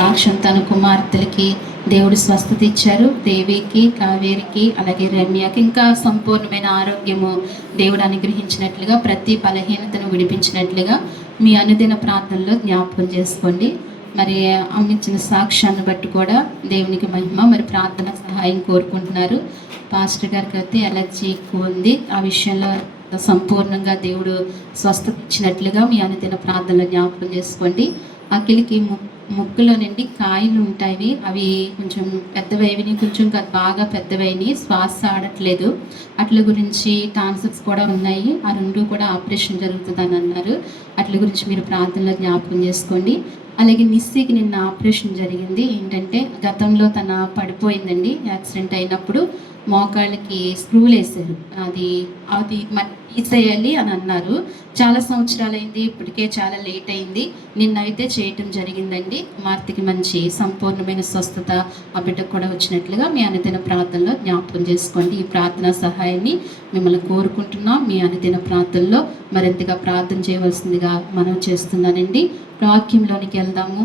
సాక్ష్యం తన కుమార్తెలకి దేవుడు స్వస్థత ఇచ్చారు. దేవికి, కావేరికి, అలాగే రమ్యకి ఇంకా సంపూర్ణమైన ఆరోగ్యము దేవుడు అనుగ్రహించినట్లుగా, ప్రతి బలహీనతను విడిపించినట్లుగా మీ అనుదిన ప్రార్థనలో జ్ఞాపకం చేసుకోండి. మరి అమ్మించిన సాక్ష్యాన్ని బట్టి కూడా దేవునికి మహిమ. మరి ప్రార్థన సహాయం కోరుకుంటున్నారు. పాస్టర్ గారికి అయితే ఎలర్జీ ఎక్కువ ఉంది. ఆ విషయంలో సంపూర్ణంగా దేవుడు స్వస్థత ఇచ్చినట్లుగా మీ అనుదిన ప్రార్థనలో జ్ఞాపకం చేసుకోండి. అఖిలికి ముక్కులో నుండి కాయలు ఉంటాయి. అవి కొంచెం పెద్దవైనవి, కొంచెం బాగా పెద్దవైనవి, శ్వాస ఆడట్లేదు. అట్ల గురించి టాన్సిల్స్ కూడా ఉన్నాయి. ఆ రెండు కూడా ఆపరేషన్ జరుగుతుందని అన్నారు. అట్ల గురించి మీరు ప్రార్థనలో జ్ఞాపకం చేసుకోండి. అలాగే నిస్సికి నిన్న ఆపరేషన్ జరిగింది. ఏంటంటే గతంలో తన పడిపోయిందండి. యాక్సిడెంట్ అయినప్పుడు మోకాళ్ళకి స్క్రూలు వేసారు. అది తీసేయాలి అని అన్నారు. చాలా సంవత్సరాలైంది, ఇప్పటికే చాలా లేట్ అయింది. నిన్నైతే చేయటం జరిగిందండి. కుమార్తెకి మంచి సంపూర్ణమైన స్వస్థత ఆ బిడ్డకు కూడా వచ్చినట్లుగా మీ అనుదిన ప్రార్థనలో జ్ఞాపకం చేసుకోండి. ఈ ప్రార్థనా సహాయాన్ని మిమ్మల్ని కోరుకుంటున్నాం. మీ అనుదిన ప్రార్థనలో మరింతగా ప్రార్థన చేయవలసిందిగా మనం చేస్తున్నానండి. వాక్యంలోనికి వెళ్దాము.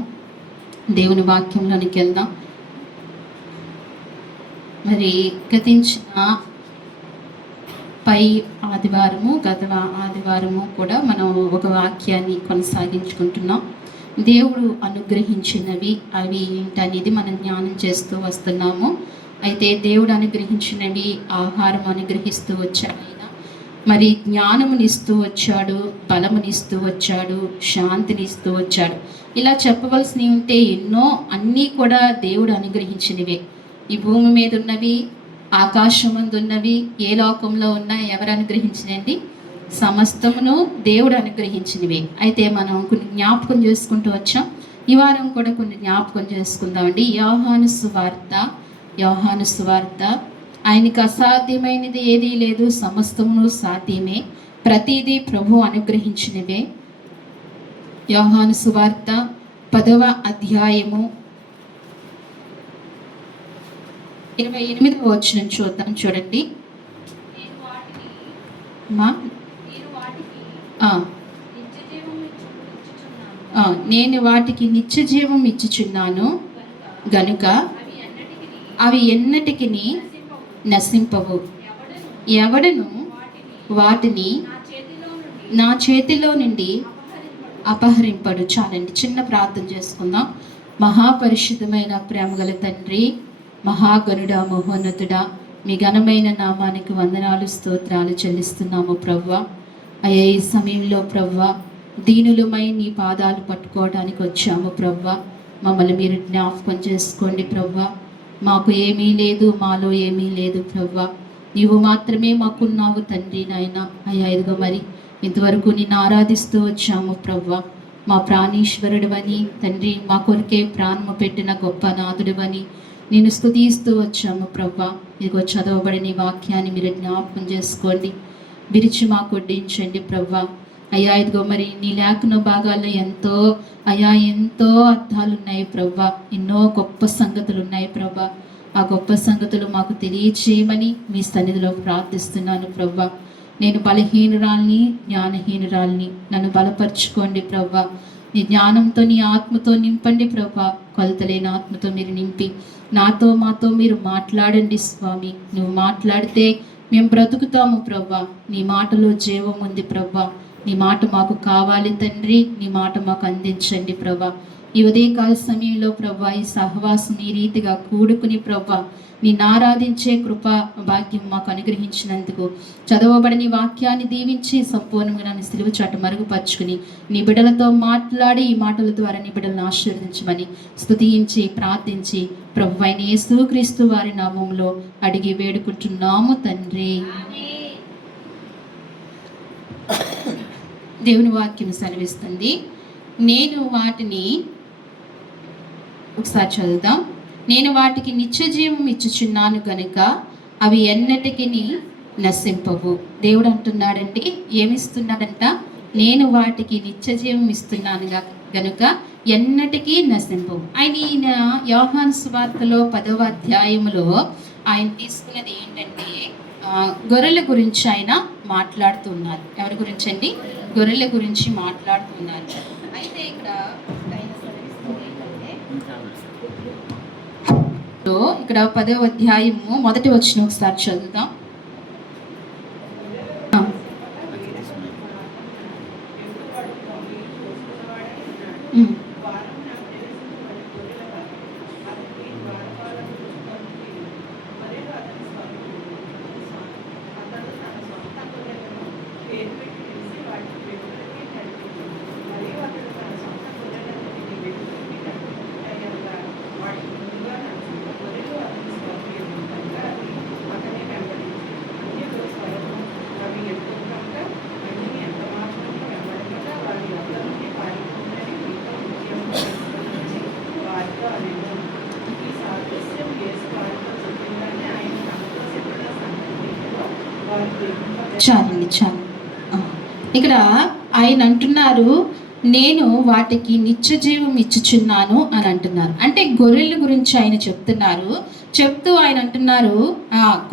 దేవుని వాక్యంలోనికి వెళ్దాం. మరి గతించిన గత ఆదివారము కూడా మనం ఒక వాక్యాన్ని కొనసాగించుకుంటున్నాం. దేవుడు అనుగ్రహించినవి అవి ఏంటనేది మనం జ్ఞానం చేస్తూ వస్తున్నాము. అయితే దేవుడు అనుగ్రహించినవి ఆహారం అనుగ్రహిస్తూ వచ్చాడు. ఆయన మరి జ్ఞానమునిస్తూ వచ్చాడు, బలమునిస్తూ వచ్చాడు, శాంతినిస్తూ వచ్చాడు. ఇలా చెప్పవలసినవి ఉంటే ఎన్నో, అన్నీ కూడా దేవుడు అనుగ్రహించినవే. ఈ భూమి మీద ఉన్నవి, ఆకాశమందు ఉన్నవి, ఏ లోకంలో ఉన్నా ఎవరు అనుగ్రహించినండి? సమస్తమును దేవుడు అనుగ్రహించినవి. అయితే మనం కొన్ని జ్ఞాపకం చేసుకుంటూ వచ్చాం. ఈ వారం కూడా కొన్ని జ్ఞాపకం చేసుకుందామండి. యోహాను సువార్త ఆయనకు అసాధ్యమైనది ఏదీ లేదు, సమస్తమును సాధ్యమే, ప్రతిదీ ప్రభు అనుగ్రహించినవే. యోహాను సువార్త 10వ అధ్యాయము 28వ వచనం చూద్దాం. చూడండి. నేను వాటికి నిత్య జీవం ఇచ్చుచున్నాను గనుక అవి ఎన్నటికి నశింపవు. ఎవడను వాటిని నా చేతిలో నుండి అపహరింపడు. చాలండి, చిన్న ప్రార్థన చేసుకుందాం. మహాపరిశుద్ధమైన ప్రేమగల తండ్రి, మహాగణుడా, మహోన్నతుడా, మీ ఘనమైన నామానికి వందనాలు, స్తోత్రాలు చెల్లిస్తున్నాము ప్రవ్వా. అయ్యా, ఈ సమయంలో ప్రవ్వా దీనులమై నీ పాదాలు పట్టుకోవడానికి వచ్చాము ప్రవ్వా. మమ్మల్ని మీరు జ్ఞాపకం చేసుకోండి ప్రవ్వా. మాకు ఏమీ లేదు, మాలో ఏమీ లేదు ప్రవ్వా. నీవు మాత్రమే మాకున్నావు తండ్రి నాయన. అయ్యా, ఇదిగో మరి ఇంతవరకు నిన్ను ఆరాధిస్తూ వచ్చాము ప్రవ్వా. మా ప్రాణీశ్వరుడివని తండ్రి, మా కొరికే ప్రాణము పెట్టిన గొప్ప నాథుడివని నేను స్తుతిస్తూ వచ్చాము ప్రవ్వా. ఇదిగో చదవబడిన వాక్యాన్ని మీరు జ్ఞాపకం చేసుకోండి, విరిచి మాకు వడ్డించండి ప్రవ్వా. అయ్యా, ఇదిగో మరి నీ లేఖన భాగాల్లో ఎంతో అర్థాలు ఉన్నాయి ప్రవ్వా. ఎన్నో గొప్ప సంగతులు ఉన్నాయి ప్రవ్వా. ఆ గొప్ప సంగతులు మాకు తెలియచేయమని మీ సన్నిధిలో ప్రార్థిస్తున్నాను ప్రవ్వా. నేను బలహీనురాల్ని, జ్ఞానహీనురాల్ని, నన్ను బలపరుచుకోండి ప్రవ్వా. నీ జ్ఞానంతో, నీ ఆత్మతో నింపండి ప్రవ్వా. కొలతలేని ఆత్మతో మీరు నింపి మాతో మీరు మాట్లాడండి స్వామి. నువ్వు మాట్లాడితే మేము బ్రతుకుతాము ప్రవ్వా. నీ మాటలో జీవం ఉంది ప్రవ్వా. నీ మాట మాకు కావాలి తండ్రి. నీ మాట మాకు అందించండి ప్రవ్వా. ఈ ఉదయకాల సమయంలో ప్రవ్వా, ఈ సహవాసం ఈ రీతిగా కూడుకుని ప్రవ్వా నిన్ను ఆరాధించే కృప భాగ్యం మాకు అనుగ్రహించినందుకు, చదవబడని వాక్యాన్ని దీవించి సంపూర్ణంగా నన్ను సిలువ చాటు మరుగుపరుచుకుని నీ బిడ్డలతో మాట్లాడి ఈ మాటల ద్వారా నీ బిడ్డలను ఆశీర్వదించమని స్తుతించి ప్రార్థించి ప్రభువైన యేసుక్రీస్తు వారి నామములో అడిగి వేడుకుంటున్నాము తండ్రి. దేవుని వాక్యం సెలవిస్తుంది. నేను వాటిని ఒకసారి చదువుదాం. నేను వాటికి నిత్య జీవం ఇచ్చుచున్నాను గనుక అవి ఎన్నటికి నశింపవు. దేవుడు అంటున్నాడండి, ఏమిస్తున్నాడంట? నేను వాటికి నిత్య జీవం ఇస్తున్నాను గనుక ఎన్నటికీ నశింపవు. ఈయన యోహాను సువార్తలో 10వ అధ్యాయములో ఆయన తీసుకున్నది ఏంటంటే గొర్రెల గురించి ఆయన మాట్లాడుతున్నారు. ఎవరి గురించి అండి? గొర్రెల గురించి మాట్లాడుతున్నారు. అయితే ఇక్కడ ఇక్కడ 10వ అధ్యాయము 1వ వచనం ఒకసారి చదువుదాం. చాలండి, చాలు. ఇక్కడ ఆయన అంటున్నారు, నేను వాటికి నిత్య జీవం ఇచ్చుచున్నాను అని అంటున్నారు. అంటే గొర్రెల గురించి ఆయన చెప్తూ ఆయన అంటున్నారు,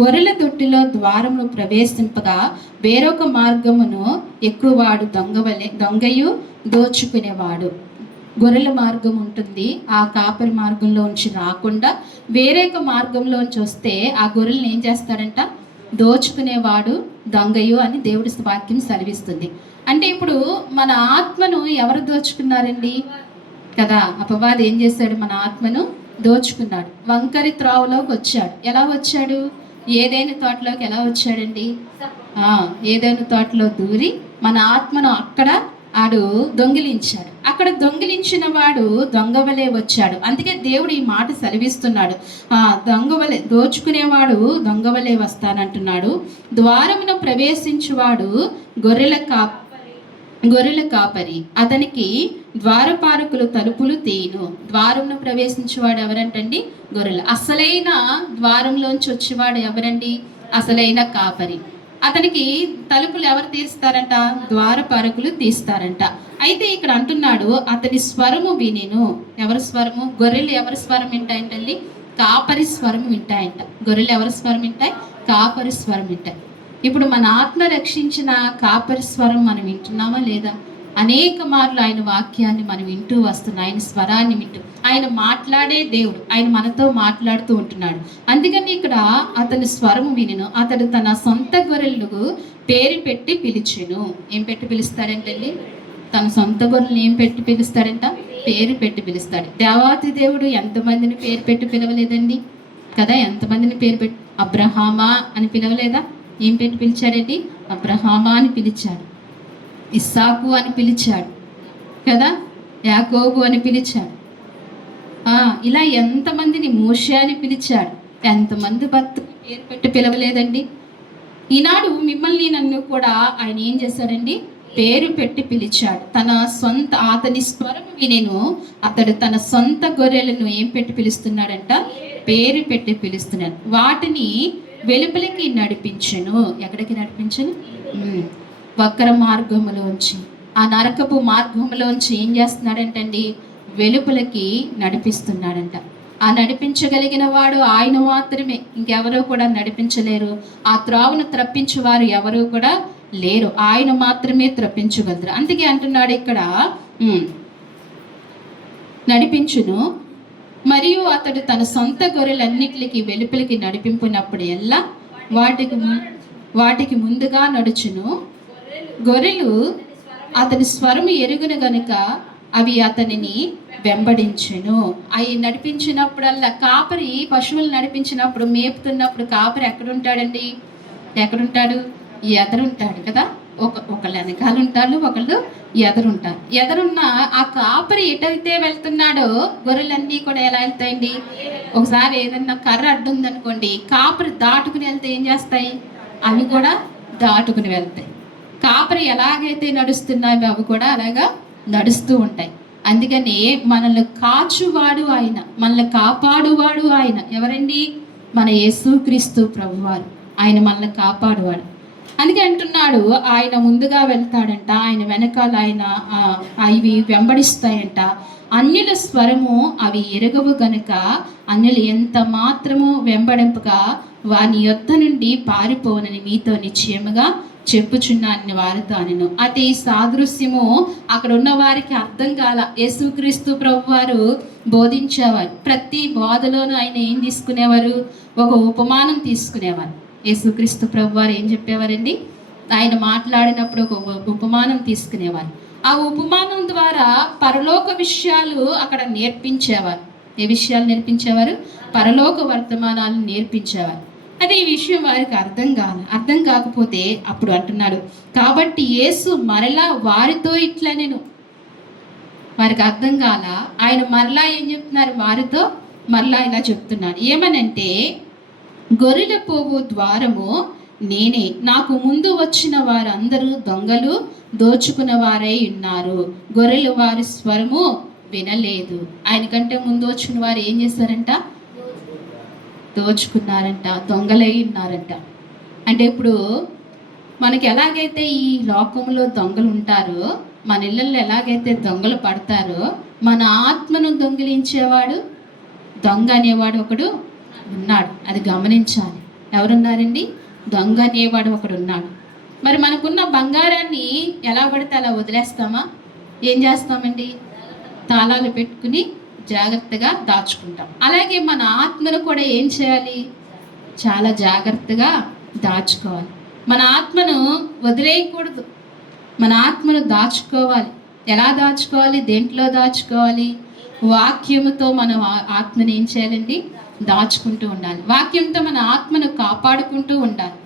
గొర్రెల దొట్టిలో ద్వారమును ప్రవేశింపగా వేరొక మార్గమును ఎక్కువవాడు దొంగయు దోచుకునేవాడు. గొర్రెల మార్గం ఉంటుంది, ఆ కాపరి మార్గంలోంచి రాకుండా వేరొక మార్గంలోంచి వస్తే ఆ గొర్రెలను ఏం చేస్తాడంట? దోచుకునేవాడు దొంగయు అని దేవుడి వాక్యం సెలవిస్తుంది. అంటే ఇప్పుడు మన ఆత్మను ఎవరు దోచుకున్నారండి కదా? అపవాది ఏం చేశాడు? మన ఆత్మను దోచుకున్నాడు. వంకరి త్రావులోకి వచ్చాడు. ఎలా వచ్చాడు? ఏదైనా తోటలోకి ఎలా వచ్చాడండి? ఏదైనా తోటలో దూరి మన ఆత్మను అక్కడ దొంగిలించాడు. అక్కడ దొంగిలించిన వాడు దొంగవలే వచ్చాడు. అందుకే దేవుడు ఈ మాట సెలవిస్తున్నాడు, దొంగవలే దోచుకునేవాడు దొంగవలే వస్తానంటున్నాడు. ద్వారమున ప్రవేశించువాడు గొర్రెల కాపరి, అతనికి ద్వారపాలకులు తలుపులు తీయును. ద్వారమును ప్రవేశించేవాడు ఎవరంటండి? గొర్రెలు. అసలైన ద్వారంలోంచి వచ్చేవాడు ఎవరండి? అసలైన కాపరి. అతనికి తలుపులు ఎవరు తీస్తారంట? ద్వారపాలకులు తీస్తారంట. అయితే ఇక్కడ అంటున్నాడు, అతని స్వరము వినెను. ఎవరి స్వరము? గొర్రెలు ఎవరి స్వరం వింటాయంటండి? కాపరి స్వరం వింటాయంట. గొర్రెలు ఎవరి స్వరం వింటాయి? కాపరి స్వరం వింటాయి. ఇప్పుడు మన ఆత్మ రక్షించిన కాపరి స్వరం మనం వింటున్నామా లేదా? అనేక మార్లు ఆయన వాక్యాన్ని మనం వింటూ వస్తున్నాం, ఆయన స్వరాన్ని వింటూ. ఆయన మాట్లాడే దేవుడు, ఆయన మనతో మాట్లాడుతూ ఉంటున్నాడు. అందుకని ఇక్కడ అతని స్వరము వినెను. అతడు తన సొంత గొర్రెలకు పేరు పెట్టి పిలిచెను. ఏం పెట్టి పిలుస్తాడంటండి? తన సొంత గొర్రెలను ఏం పెట్టి పిలుస్తాడంట? పేరు పెట్టి పిలుస్తాడు. దేవాతి దేవుడు ఎంతమందిని పేరు పెట్టి పిలవలేదండి కదా? ఎంతమందిని పేరు పెట్టి? అబ్రహామా అని పిలవలేదా? ఏం పెట్టి పిలిచాడండి? అబ్రహామా అని పిలిచాడు. ఇస్సాకు అని పిలిచాడు కదా? యాకోబు అని పిలిచాడు. ఇలా ఎంతమందిని? మోషే అని పిలిచాడు. ఎంతమంది భక్తులు పేరు పెట్టి పిలవలేదండి? ఈనాడు మిమ్మల్ని నన్ను కూడా ఆయన ఏం చేశాడండి? పేరు పెట్టి పిలిచాడు. అతని స్వరం వినెను. అతడు తన సొంత గొర్రెలను ఏం పెట్టి పిలుస్తున్నాడంట? పేరు పెట్టి పిలుస్తున్నాడు. వాటిని వెలుపలికి నడిపించెను. ఎక్కడికి నడిపించను? వక్ర మార్గములోంచి, ఆ నరకపు మార్గములోంచి ఏం చేస్తున్నాడంటండి? వెలుపలికి నడిపిస్తున్నాడంట. ఆ నడిపించగలిగిన వాడు ఆయన మాత్రమే, ఇంకెవరూ కూడా నడిపించలేరు. ఆ త్రావును త్రప్పించేవారు ఎవరూ కూడా లేరు, ఆయన మాత్రమే త్రప్పించగలరు. అందుకే అంటున్నాడు ఇక్కడ, నడిపించును. మరియు అతడు తన సొంత గొర్రెలన్నిటికి వెలుపలికి నడిపింపునప్పుడు ఎల్లా వాటికి ముందుగా నడుచును. గొర్రెలు అతని స్వరము ఎరుగును గనుక అవి అతనిని వెంబడించెను. అవి నడిపించినప్పుడల్లా, కాపరి పశువులు నడిపించినప్పుడు, మేపుతున్నప్పుడు కాపరి ఎక్కడుంటాడండి? ఎక్కడుంటాడు? ఎదరుంటాడు కదా? ఒకళ్ళు వెనకాల ఉంటారు, ఒకళ్ళు ఎదరుంటారు. ఎదరున్న ఆ కాపరి ఎటైతే వెళ్తున్నాడో గొర్రెలన్నీ కూడా ఎలా వెళ్తాయండి? ఒకసారి ఏదన్నా కర్ర అడ్డుందనుకోండి, కాపరి దాటుకుని వెళ్తే ఏం చేస్తాయి? అవి కూడా దాటుకుని వెళ్తాయి. కాపరి ఎలాగైతే నడుస్తున్నాయో అవి కూడా అలాగా నడుస్తూ ఉంటాయి. అందుకని మనల్ని కాచువాడు ఆయన, మనల్ని కాపాడువాడు ఆయన. ఎవరండి? మన యేసుక్రీస్తు ప్రభువారు. ఆయన మనల్ని కాపాడువాడు. అందుకే అంటున్నాడు, ఆయన ముందుగా వెళ్తాడంట, ఆయన వెనకాల ఇవి వెంబడిస్తాయంట. అన్యుల స్వరము అవి ఎరగవు గనుక అన్యులు ఎంత మాత్రము వెంబడింపగా వాని యొద్ద నుండి పారిపోనని మీతో నిశ్చయముగా చెప్పుచున్నాను వారితో అనెను. అయితే ఈ సాదృశ్యము అక్కడ ఉన్న వారికి అర్థం కాల. యేసుక్రీస్తు ప్రభువారు బోధించేవారు. ప్రతి బోధలోనూ ఆయన ఏం తీసుకునేవారు? ఒక ఉపమానం తీసుకునేవారు. యేసుక్రీస్తు ప్రభువారు ఏం చెప్పేవారండి? ఆయన మాట్లాడినప్పుడు ఒక ఉపమానం తీసుకునేవారు. ఆ ఉపమానం ద్వారా పరలోక విషయాలు అక్కడ నేర్పించేవారు. ఏ విషయాలు నేర్పించేవారు? పరలోక వర్తమానాలు నేర్పించేవారు. అదే ఈ విషయం వారికి అర్థం కాకపోతే అప్పుడు అంటున్నాడు, కాబట్టి యేసు మరలా వారితో ఇట్లా నేను వారికి అర్థం కాల. ఆయన మరలా ఏం చెప్తున్నారు? వారితో మరలా ఇలా చెప్తున్నాడు. ఏమనంటే, గొర్రెల పోవు ద్వారము నేనే, నాకు ముందు వచ్చిన వారందరూ దొంగలు, దోచుకున్న వారై ఉన్నారు. గొర్రెలు వారి స్వరము వినలేదు. ఆయన కంటే ముందు వచ్చిన వారు ఏం చేశారంట? దోచుకున్నారంట, దొంగలై ఉన్నారంట. అంటే ఇప్పుడు మనకి ఎలాగైతే ఈ లోకంలో దొంగలు ఉంటారో, మన ఇళ్ళల్లో ఎలాగైతే దొంగలు పడతారో, మన ఆత్మను దొంగిలించేవాడు దొంగ అనేవాడు ఒకడు ఉన్నాడు. అది గమనించాలి. ఎవరున్నారండి? దొంగ అనేవాడు ఒకడు ఉన్నాడు. మరి మనకున్న బంగారాన్ని ఎలా పడితే అలా వదిలేస్తామా? ఏం చేస్తామండి? తాళాలు పెట్టుకుని జాగ్రత్తగా దాచుకుంటాం. అలాగే మన ఆత్మను కూడా ఏం చేయాలి? చాలా జాగ్రత్తగా దాచుకోవాలి. మన ఆత్మను వదిలేయకూడదు. మన ఆత్మను దాచుకోవాలి. ఎలా దాచుకోవాలి? దేంట్లో దాచుకోవాలి? వాక్యముతో మన ఆత్మని ఏం చేయాలండి? దాచుకుంటూ ఉండాలి. వాక్యంతో మన ఆత్మను కాపాడుకుంటూ ఉండాలి.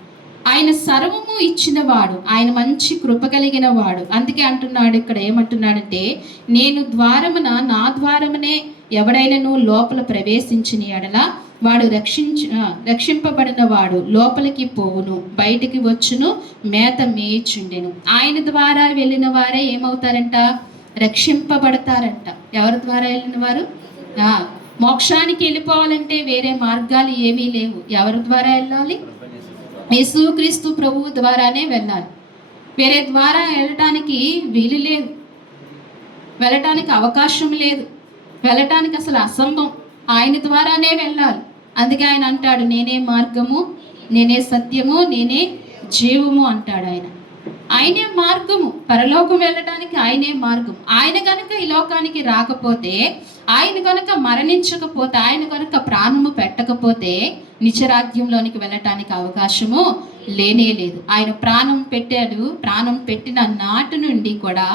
ఆయన సర్వము ఇచ్చినవాడు, ఆయన మంచి కృప కలిగిన వాడు. అందుకే అంటున్నాడు ఇక్కడ, ఏమంటున్నాడంటే, నేను ద్వారమున, నా ద్వారమునే ఎవడైనను లోపల ప్రవేశించిన ఎడల వాడు రక్షింపబడిన వాడు లోపలికి పోవును, బయటికి వచ్చును, మేత మేయిచుండెను. ఆయన ద్వారా వెళ్ళిన వారే ఏమవుతారంట? రక్షింపబడతారంట. ఎవరి ద్వారా వెళ్ళిన వారు? మోక్షానికి వెళ్ళిపోవాలంటే వేరే మార్గాలు ఏమీ లేవు. ఎవరి ద్వారా వెళ్ళాలి? యేసుక్రీస్తు ప్రభువు ద్వారానే వెళ్ళాలి. వేరే ద్వారా వెళ్ళటానికి వీలు లేదు, వెళ్ళటానికి అవకాశం లేదు, వెళ్ళటానికి అసలు అసంభవం. ఆయన ద్వారానే వెళ్ళాలి. అందుకే ఆయన అంటాడు, నేనే మార్గము, నేనే సత్యము, నేనే జీవము అంటాడు. ఆయనే మార్గము. పరలోకం వెళ్ళటానికి ఆయనే మార్గం. ఆయన కనుక ఈ లోకానికి రాకపోతే, ఆయన కనుక మరణించకపోతే, ఆయన కనుక ప్రాణము పెట్టకపోతే నిత్యరాజ్యంలోనికి వెళ్ళటానికి అవకాశము లేనే లేదు. ఆయన ప్రాణం పెట్టాడు. ప్రాణం పెట్టిన నాటి నుండి కూడా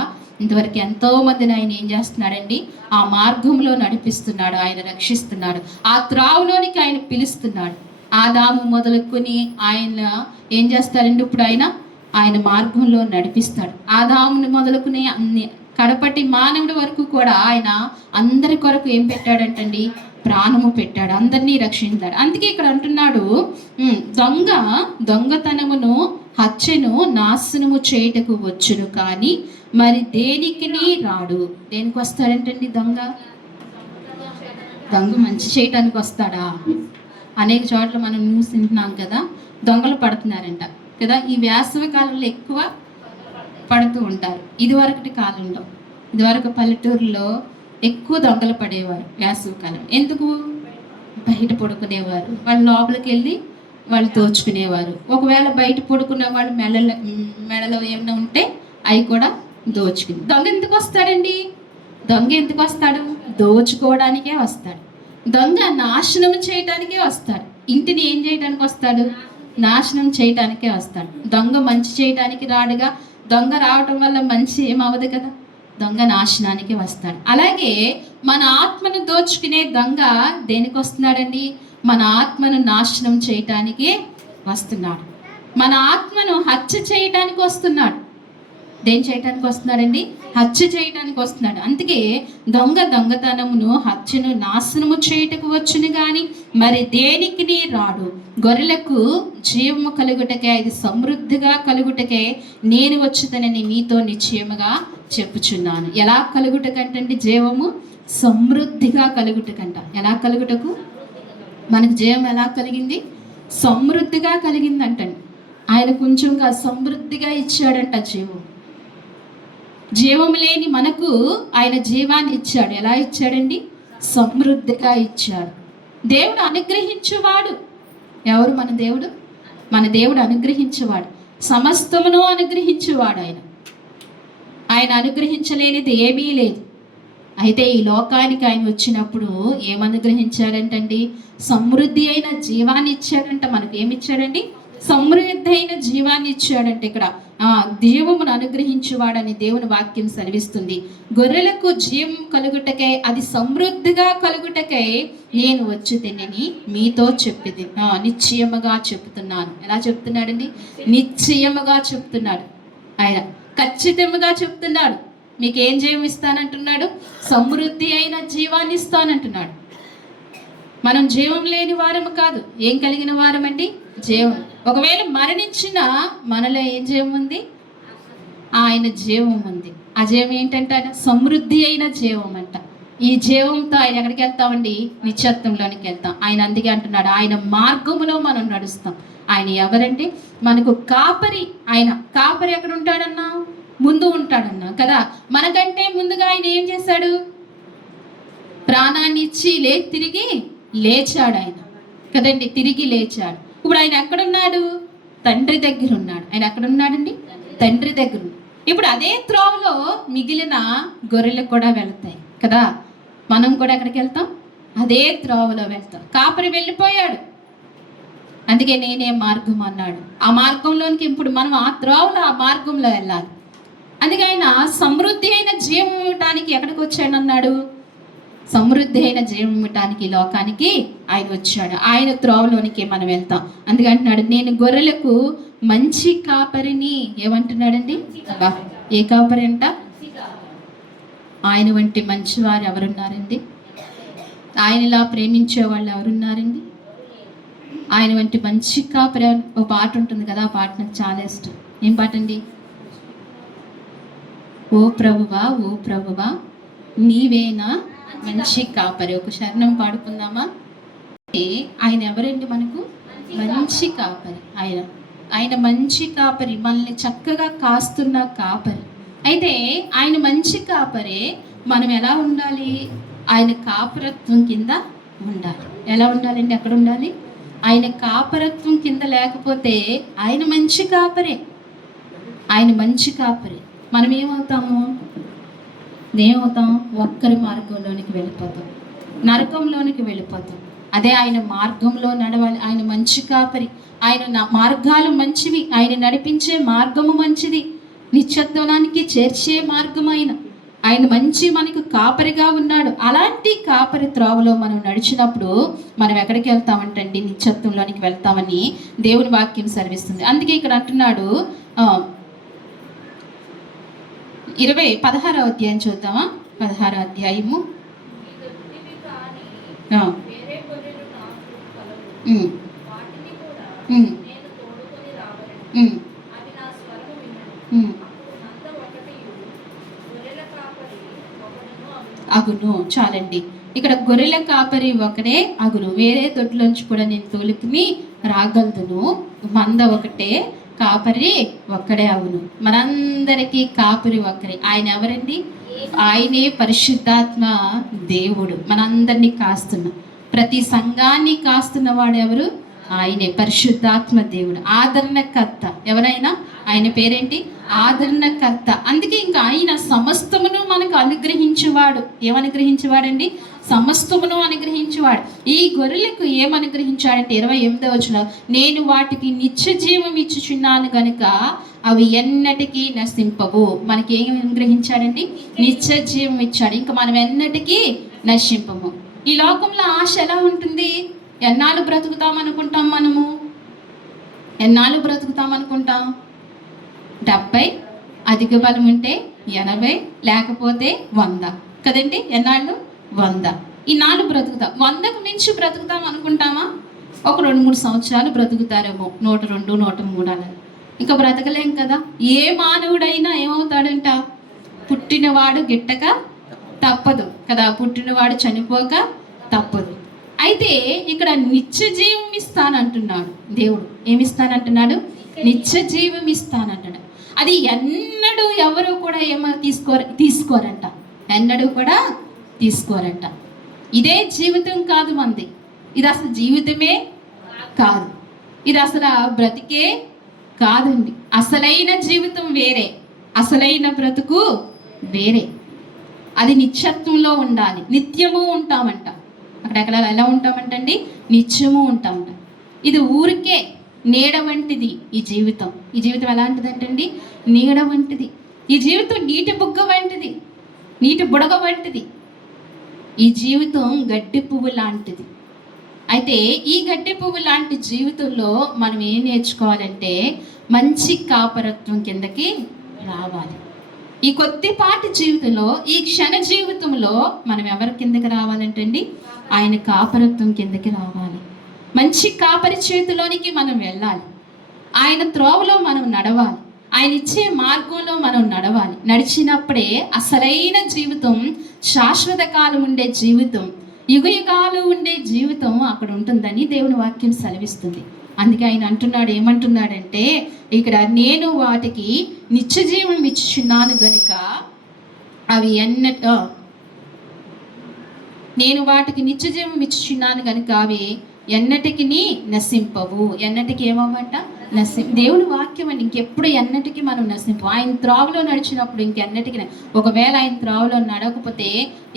ఇంతవరకు ఎంతో మందిని ఆయన ఏం చేస్తున్నాడండి? ఆ మార్గంలో నడిపిస్తున్నాడు. ఆయన రక్షిస్తున్నాడు. ఆ త్రావులోనికి ఆయన పిలుస్తున్నాడు. ఆదాము మొదలుకొని ఆయన ఏం చేస్తారండి? ఇప్పుడు ఆయన మార్గంలో నడిపిస్తాడు. ఆదాముని మొదలుకుని అన్ని కడపటి మానవుడి వరకు కూడా ఆయన అందరి కొరకు ఏం పెట్టాడంటండి? ప్రాణము పెట్టాడు. అందరినీ రక్షించాడు. అందుకే ఇక్కడ అంటున్నాడు, దొంగతనమును, హత్యను, నాశనము చేయుటకు వచ్చును, కానీ మరి దేనికి రాడు. దేనికి వస్తాడంటండి? దొంగ మంచి చేయటానికి వస్తాడా? అనేక చోట్ల మనం న్యూస్ వింటున్నాం కదా, దొంగలు పడుతున్నారంట కదా. ఈ వేసవి కాలంలో ఎక్కువ పడుతూ ఉంటారు. ఇదివరకటి కాలంలో, ఇదివరకు పల్లెటూరులో ఎక్కువ దొంగలు పడేవారు వేసవి కాలం. ఎందుకు? బయట పడుకునేవారు. వాళ్ళు లోపలికి వెళ్ళి వాళ్ళు దోచుకునేవారు. ఒకవేళ బయట పడుకున్న వాళ్ళు మెడలో ఏమైనా ఉంటే అవి కూడా దోచుకుని. దొంగ ఎందుకు వస్తాడండి? దొంగ ఎందుకు వస్తాడు? దోచుకోవడానికే వస్తాడు. దొంగ నాశనం చేయటానికే వస్తాడు. ఇంటిని ఏం చేయడానికి వస్తాడు? నాశనం చేయటానికే వస్తాడు. దొంగ మంచి చేయటానికి రాడుగా. దొంగ రావటం వల్ల మంచి ఏమవదు కదా. దొంగ నాశనానికి వస్తాడు. అలాగే మన ఆత్మను దోచుకునే దొంగ దేనికి వస్తున్నాడండి? మన ఆత్మను నాశనం చేయటానికే వస్తున్నాడు. మన ఆత్మను హత్య చేయటానికి వస్తున్నాడు. దేని చేయటానికి వస్తున్నాడండి? హత్య చేయటానికి వస్తున్నాడు. అందుకే దొంగతనమును, హత్యను, నాశనము చేయుటకు వచ్చును, కానీ మరి దేనికి రాడు. గొర్రెలకు జీవము కలుగుటకే, అది సమృద్ధిగా కలుగుటకే నేను వచ్చుదనని మీతో నిశ్చయముగా చెప్పుచున్నాను. ఎలా కలుగుటకంటండి? జీవము సమృద్ధిగా కలుగుటకంట. ఎలా కలుగుటకు? మనకు జీవం ఎలా కలిగింది? సమృద్ధిగా కలిగిందంటండి. ఆయన కొంచెంగా సమృద్ధిగా ఇచ్చాడంట జీవం. జీవము లేని మనకు ఆయన జీవాన్ని ఇచ్చాడు. ఎలా ఇచ్చాడండి? సమృద్ధిగా ఇచ్చాడు. దేవుడు అనుగ్రహించువాడు. ఎవరు? మన దేవుడు. మన దేవుడు అనుగ్రహించేవాడు. సమస్తమును అనుగ్రహించువాడు ఆయన. ఆయన అనుగ్రహించలేనిది ఏమీ లేదు. అయితే ఈ లోకానికి ఆయన వచ్చినప్పుడు ఏమనుగ్రహించాడంటండి? సమృద్ధి అయిన జీవాన్ని ఇచ్చాడంట. మనకు ఏమిచ్చాడండి? సమృద్ధి అయిన జీవాన్ని ఇచ్చాడంటే ఇక్కడ జీవమును అనుగ్రహించువాడని దేవుని వాక్యం సెలవిస్తుంది. గొర్రెలకు జీవం కలుగుటకై, అది సమృద్ధిగా కలుగుటకై నేను వచ్చి తినని మీతో చెప్పేది నిశ్చయముగా చెప్తున్నాను. ఎలా చెప్తున్నాడండి? నిశ్చయముగా చెప్తున్నాడు. ఆయన ఖచ్చితంగా చెప్తున్నాడు. మీకు ఏం జీవం ఇస్తానంటున్నాడు? సమృద్ధి అయిన జీవాన్ని ఇస్తానంటున్నాడు. మనం జీవం లేని వారము కాదు. ఏం కలిగిన వారమండి? జీవం. ఒకవేళ మరణించిన మనలో ఏం జీవం ఉంది? ఆయన జీవం ఉంది. ఆ జీవం ఏంటంటే సమృద్ధి అయిన జీవం అంట. ఈ జీవంతో ఆయన ఎక్కడికి వెళ్తామండి? నిత్యత్వంలోనికి వెళ్తాం. ఆయన అందుకే అంటున్నాడు, ఆయన మార్గములో మనం నడుస్తాం. ఆయన ఎవరంటే మనకు కాపరి. ఆయన కాపరి ఎక్కడ ఉంటాడన్నా? ముందు ఉంటాడన్నా కదా. మనకంటే ముందుగా ఆయన ఏం చేశాడు? ప్రాణాన్ని ఇచ్చి తిరిగి లేచాడు ఆయన కదండి. తిరిగి లేచాడు. ఇప్పుడు ఆయన ఎక్కడున్నాడు? తండ్రి దగ్గర ఉన్నాడు. ఆయన ఎక్కడ ఉన్నాడండి? తండ్రి దగ్గర. ఇప్పుడు అదే త్రోవలో మిగిలిన గొర్రెలు కూడా వెళ్తాయి కదా. మనం కూడా ఎక్కడికి వెళ్తాం? అదే త్రోవలో వెళ్తాం. కాపరి వెళ్ళిపోయాడు, అందుకే నేనే మార్గం అన్నాడు. ఆ మార్గంలోనికి ఇప్పుడు మనం ఆ త్రోవలో, ఆ మార్గంలో వెళ్ళాలి. అందుకే ఆయన సమృద్ధి అయిన జీవం ఇవ్వటానికి ఎక్కడికి వచ్చాడన్నాడు? సమృద్ధి అయిన జీవం ఇవ్వటానికి లోకానికి ఆయన వచ్చాడు. ఆయన త్రోవలోనికి మనం వెళ్తాం. అందుకే అంటున్నాడు, నేను గొర్రెలకు మంచి కాపరిని. ఏమంటున్నాడండి? ఏ కాపరి అంట? ఆయన వంటి మంచివారు ఎవరున్నారండి? ఆయనలా ప్రేమించే వాళ్ళు ఎవరున్నారండి? ఆయన వంటి మంచి కాపరి. ఒక పాట ఉంటుంది కదా, ఆ పాట నాకు చాలా ఇష్టం. ఏం పాట అండి? ఓ ప్రభువా, ఓ ప్రభువా, నీవేనా మంచి కాపరి. ఒక శరణం పాడుకుందామా? ఆయన ఎవరండి? మనకు మంచి కాపరి. ఆయన మంచి కాపరి, మనల్ని చక్కగా కాస్తున్న కాపరి. అయితే ఆయన మంచి కాపరే. మనం ఎలా ఉండాలి? ఆయన కాపరత్వం కింద ఉండాలి. ఎలా ఉండాలండి? ఎక్కడ ఉండాలి? ఆయన కాపరత్వం కింద లేకపోతే ఆయన మంచి కాపరే. ఆయన మంచి కాపరి. మనం ఏమవుతాము? ఒక్కరి మార్గంలోనికి వెళ్ళిపోతాం, నరకంలోనికి వెళ్ళిపోతాం. అదే ఆయన మార్గంలో నడవాలి. ఆయన మంచి కాపరి. ఆయన మార్గాలు మంచివి. ఆయన నడిపించే మార్గము మంచిది. నిత్యత్వానికి చేర్చే మార్గం ఆయన మంచి మనకు కాపరిగా ఉన్నాడు. అలాంటి కాపరి త్రోవలో మనం నడిచినప్పుడు మనం ఎక్కడికి వెళ్తామంటండి? నిత్యత్వంలోనికి వెళ్తామని దేవుని వాక్యం సెలవిస్తుంది. అందుకే ఇక్కడ అంటున్నాడు, 16వ అధ్యాయం చూద్దామా? 16వ అధ్యాయము. అగును. చాలండి. ఇక్కడ గొర్రెల కాపరి ఒకడే అగును, వేరే దొడ్లోంచి కూడా నేను తోలుకుని రాగలదును. మంద ఒకటే, కాపరి ఒక్కడే అగును. మనందరికీ కాపరి ఒక్కరే. ఆయన ఎవరండి? ఆయనే పరిశుద్ధాత్మ దేవుడు. మనందరినీ కాస్తున్న, ప్రతి సంఘాన్ని కాస్తున్న వాడు ఎవరు? ఆయనే పరిశుద్ధాత్మ దేవుడు. ఆదరణకర్త. ఎవరైనా ఆయన పేరేంటి? ఆదరణకర్త. అందుకే ఇంకా ఆయన సమస్తమును మనకు అనుగ్రహించేవాడు. ఏమనుగ్రహించేవాడండి? సమస్తమును అనుగ్రహించేవాడు. ఈ గొర్రెలకు ఏమనుగ్రహించాడంటే 28వ వచనం, నేను వాటికి నిత్య జీవం ఇచ్చుచున్నాను గనుక అవి ఎన్నటికీ నశింపవు. మనకి ఏం అనుగ్రహించాడండి? నిత్య జీవం ఇచ్చాడు. ఇంకా మనం ఎన్నటికీ నశింపము. ఈ లోకంలో ఆశ ఎలా ఉంటుంది? ఎన్నాళ్ళు బ్రతుకుతాం అనుకుంటాం? మనము ఎన్నాళ్ళు బ్రతుకుతాం అనుకుంటాం? 70, అధిక బలం ఉంటే 80, లేకపోతే 100 కదండి. ఎన్నాళ్ళు? 100. ఈ 4 బ్రతుకుతాం. 100కు మించి బ్రతుకుతాం అనుకుంటామా? ఒక 2-3 సంవత్సరాలు బ్రతుకుతారేమో. 102, 103 అలా. ఇంకా బ్రతకలేం కదా. ఏ మానవుడైనా ఏమవుతాడంట? పుట్టినవాడు గిట్టక తప్పదు కదా. పుట్టినవాడు చనిపోక తప్పదు. అయితే ఇక్కడ నిత్య జీవం ఇస్తానంటున్నాడు దేవుడు. ఏమిస్తానంటున్నాడు? నిత్య జీవం ఇస్తానంటున్నాడు. అది ఎన్నడూ ఎవరు కూడా తీసుకోరంట. ఎన్నడూ కూడా తీసుకోరంట. ఇదే జీవితం కాదు మంది. ఇది అసలు జీవితమే కాదు. ఇది అసలు బ్రతికే కాదండి. అసలైన జీవితం వేరే, అసలైన బ్రతుకు వేరే. అది నిత్యత్వంలో ఉండాలి. నిత్యము ఉంటామంట. అక్కడెక్కడ ఎలా ఉంటామంటండి? నిత్యము ఉంటామంట. ఇది ఊరికే నీడ వంటిది ఈ జీవితం. ఈ జీవితం ఎలాంటిదంటండి? నీడ వంటిది. ఈ జీవితం నీటి బుగ్గ వంటిది, నీటి బుడగ వంటిది. ఈ జీవితం గడ్డి పువ్వు లాంటిది. అయితే ఈ గడ్డి పువ్వు లాంటి జీవితంలో మనం ఏం నేర్చుకోవాలంటే మంచి కాపరత్వం కిందకి రావాలి. ఈ కొద్దిపాటి జీవితంలో, ఈ క్షణ జీవితంలో మనం ఎవరి కిందకి రావాలంటండి? ఆయన కాపరత్వం కిందకి రావాలి. మంచి కాపరి చేతిలోనికి మనం వెళ్ళాలి. ఆయన త్రోవలో మనం నడవాలి. ఆయన ఇచ్చే మార్గంలో మనం నడవాలి. నడిచినప్పుడే అసలైన జీవితం, శాశ్వత కాలం ఉండే జీవితం, యుగయుగాలు ఉండే జీవితం అక్కడ ఉంటుందని దేవుని వాక్యం సెలవిస్తుంది. అందుకే ఆయన అంటున్నాడు, ఏమంటున్నాడంటే ఇక్కడ, నేను వాటికి నిత్య జీవం ఇచ్చుచున్నాను గనుక అవి నేను వాటికి నిత్య జీవం ఇచ్చుచున్నాను గనుక అవి ఎన్నటికి నశింపవు. ఎన్నటికి ఏమవ్వంట? దేవుని వాక్యం అండి. ఇంకెప్పుడు ఎన్నటికి మనం నశింపు. ఆయన త్రోవలో నడిచినప్పుడు ఇంకెన్నటికి, ఒకవేళ ఆయన త్రోవలో నడకపోతే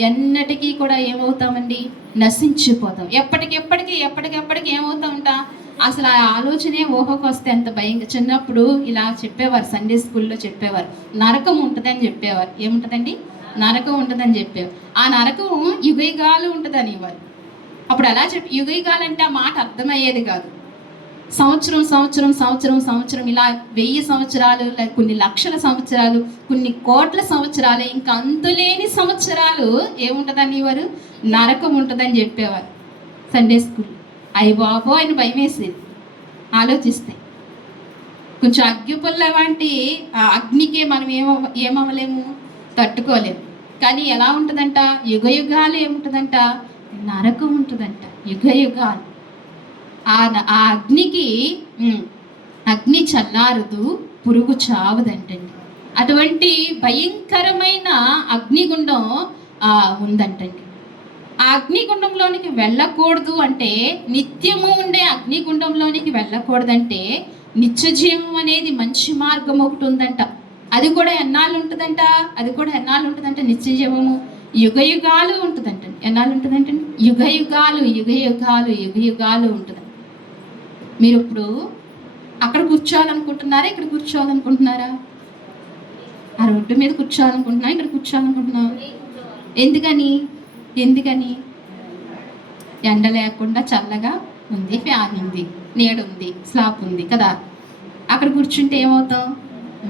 ఎన్నటికీ కూడా ఏమవుతామండి? నశించిపోతాం. ఎప్పటికెప్పటికి ఏమవుతా ఉంటా? అసలు ఆ ఆలోచనే ఊహకు వస్తే ఎంత భయంగా. చిన్నప్పుడు ఇలా చెప్పేవారు, సండే స్కూల్లో చెప్పేవారు, నరకం ఉంటుందని చెప్పేవారు. ఏముంటుందండి? నరకం ఉంటుందని చెప్పేవారు. ఆ నరకం యుగయుగాలు ఉంటుందని ఇవ్వాలి. అప్పుడు అలా యుగయుగాలు అంటే ఆ మాట అర్థమయ్యేది కాదు. సంవత్సరం ఇలా 1000 సంవత్సరాలు, కొన్ని లక్షల సంవత్సరాలు, కొన్ని కోట్ల సంవత్సరాలు, ఇంకా అంతులేని సంవత్సరాలు ఏముంటుందని వారు? నరకం ఉంటుందని చెప్పేవారు సండే స్కూల్. అయ్యి బాబో ఆయన భయం వేసేది ఆలోచిస్తే. కొంచెం అగ్గిపుల్ల వంటి అగ్నికి మనం ఏమవ్వలేము, తట్టుకోలేము. కానీ ఎలా ఉంటుందంట? యుగయుగాలు ఏముంటుందంట? నరకం ఉంటుందంట. యుగయుగాలు. ఆ అగ్నికి అగ్ని చల్లారదు, పురుగు చావదంటండి. అటువంటి భయంకరమైన అగ్నిగుండం ఉందంటండి. ఆ అగ్నిగుండంలోనికి వెళ్ళకూడదు అంటే, నిత్యము ఉండే అగ్నిగుండంలోనికి వెళ్ళకూడదంటే నిత్య జీవం అనేది మంచి మార్గం ఒకటి ఉందంట. అది కూడా ఎన్నాళ్ళు ఉంటుందంట? నిత్య జీవము యుగయుగాలు ఉంటుందంట. ఎన్నాళ్ళు ఉంటుందంటే యుగయుగాలు ఉంటుంది. మీరు ఇప్పుడు అక్కడ కూర్చోవాలనుకుంటున్నారా? ఇక్కడ కూర్చోవాలనుకుంటున్నారా? ఆ రోడ్డు మీద కూర్చోవాలనుకుంటున్నా, ఇక్కడ కూర్చోవాలనుకుంటున్నా? ఎందుకని? ఎండ లేకుండా చల్లగా ఉంది, ఫ్యాన్ ఉంది, నీడ ఉంది, స్లాబ్ ఉంది కదా. అక్కడ కూర్చుంటే ఏమవుతాం?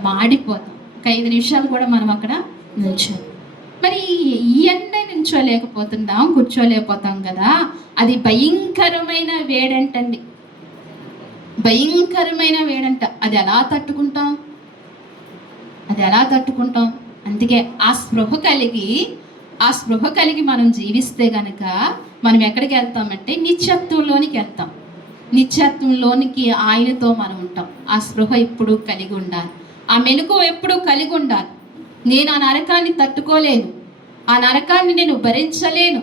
మాడిపోతాం. ఒక 5 నిమిషాలు కూడా మనం అక్కడ నిల్చోం. మరి ఈ ఎండ కూర్చోలేకపోతాం కదా. అది భయంకరమైన వేడంటండి, భయంకరమైన వేడంట. అది ఎలా తట్టుకుంటాం? అందుకే ఆ స్పృహ కలిగి మనం జీవిస్తే గనక మనం ఎక్కడికి వెళ్తామంటే నిత్యత్వంలోనికి వెళ్తాం. నిత్యత్వంలోనికి ఆయనతో మనం ఉంటాం. ఆ స్పృహ ఎప్పుడు కలిగి ఉండాలి, ఆ మెలకువ ఎప్పుడు కలిగి ఉండాలి. నేను ఆ నరకాన్ని తట్టుకోలేను, ఆ నరకాన్ని నేను భరించలేను.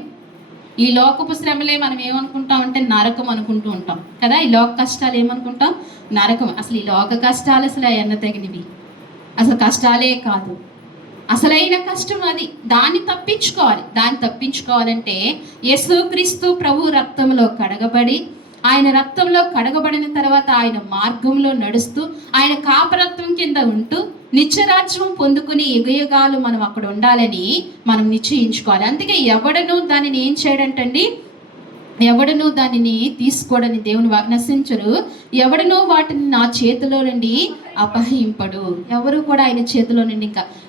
ఈ లోకపు శ్రమలే మనం ఏమనుకుంటామంటే నరకం అనుకుంటూ ఉంటాం కదా. ఈ లోక కష్టాలు ఏమనుకుంటాం? నరకం. అసలు ఈ లోక కష్టాలు అసలు ఎన్న తగినవి, అసలు కష్టాలే కాదు. అసలైన కష్టం అది. దాన్ని తప్పించుకోవాలంటే యేసుక్రీస్తు ప్రభు రక్తంలో కడగబడి, ఆయన రక్తంలో కడగబడిన తర్వాత ఆయన మార్గంలో నడుస్తూ, ఆయన కాపరత్వం కింద ఉంటూ నిత్యరాజ్యం పొందుకుని యుగయుగాలు మనం అక్కడ ఉండాలని మనం నిశ్చయించుకోవాలి. అందుకే ఎవడను దానిని ఏం చేయడంటండి? ఎవడను దానిని తీసుకోడని దేవుని నశించరు. ఎవడనో వాటిని నా చేతిలో నుండి అపహరింపడు. ఎవరు కూడా ఆయన చేతిలో నుండి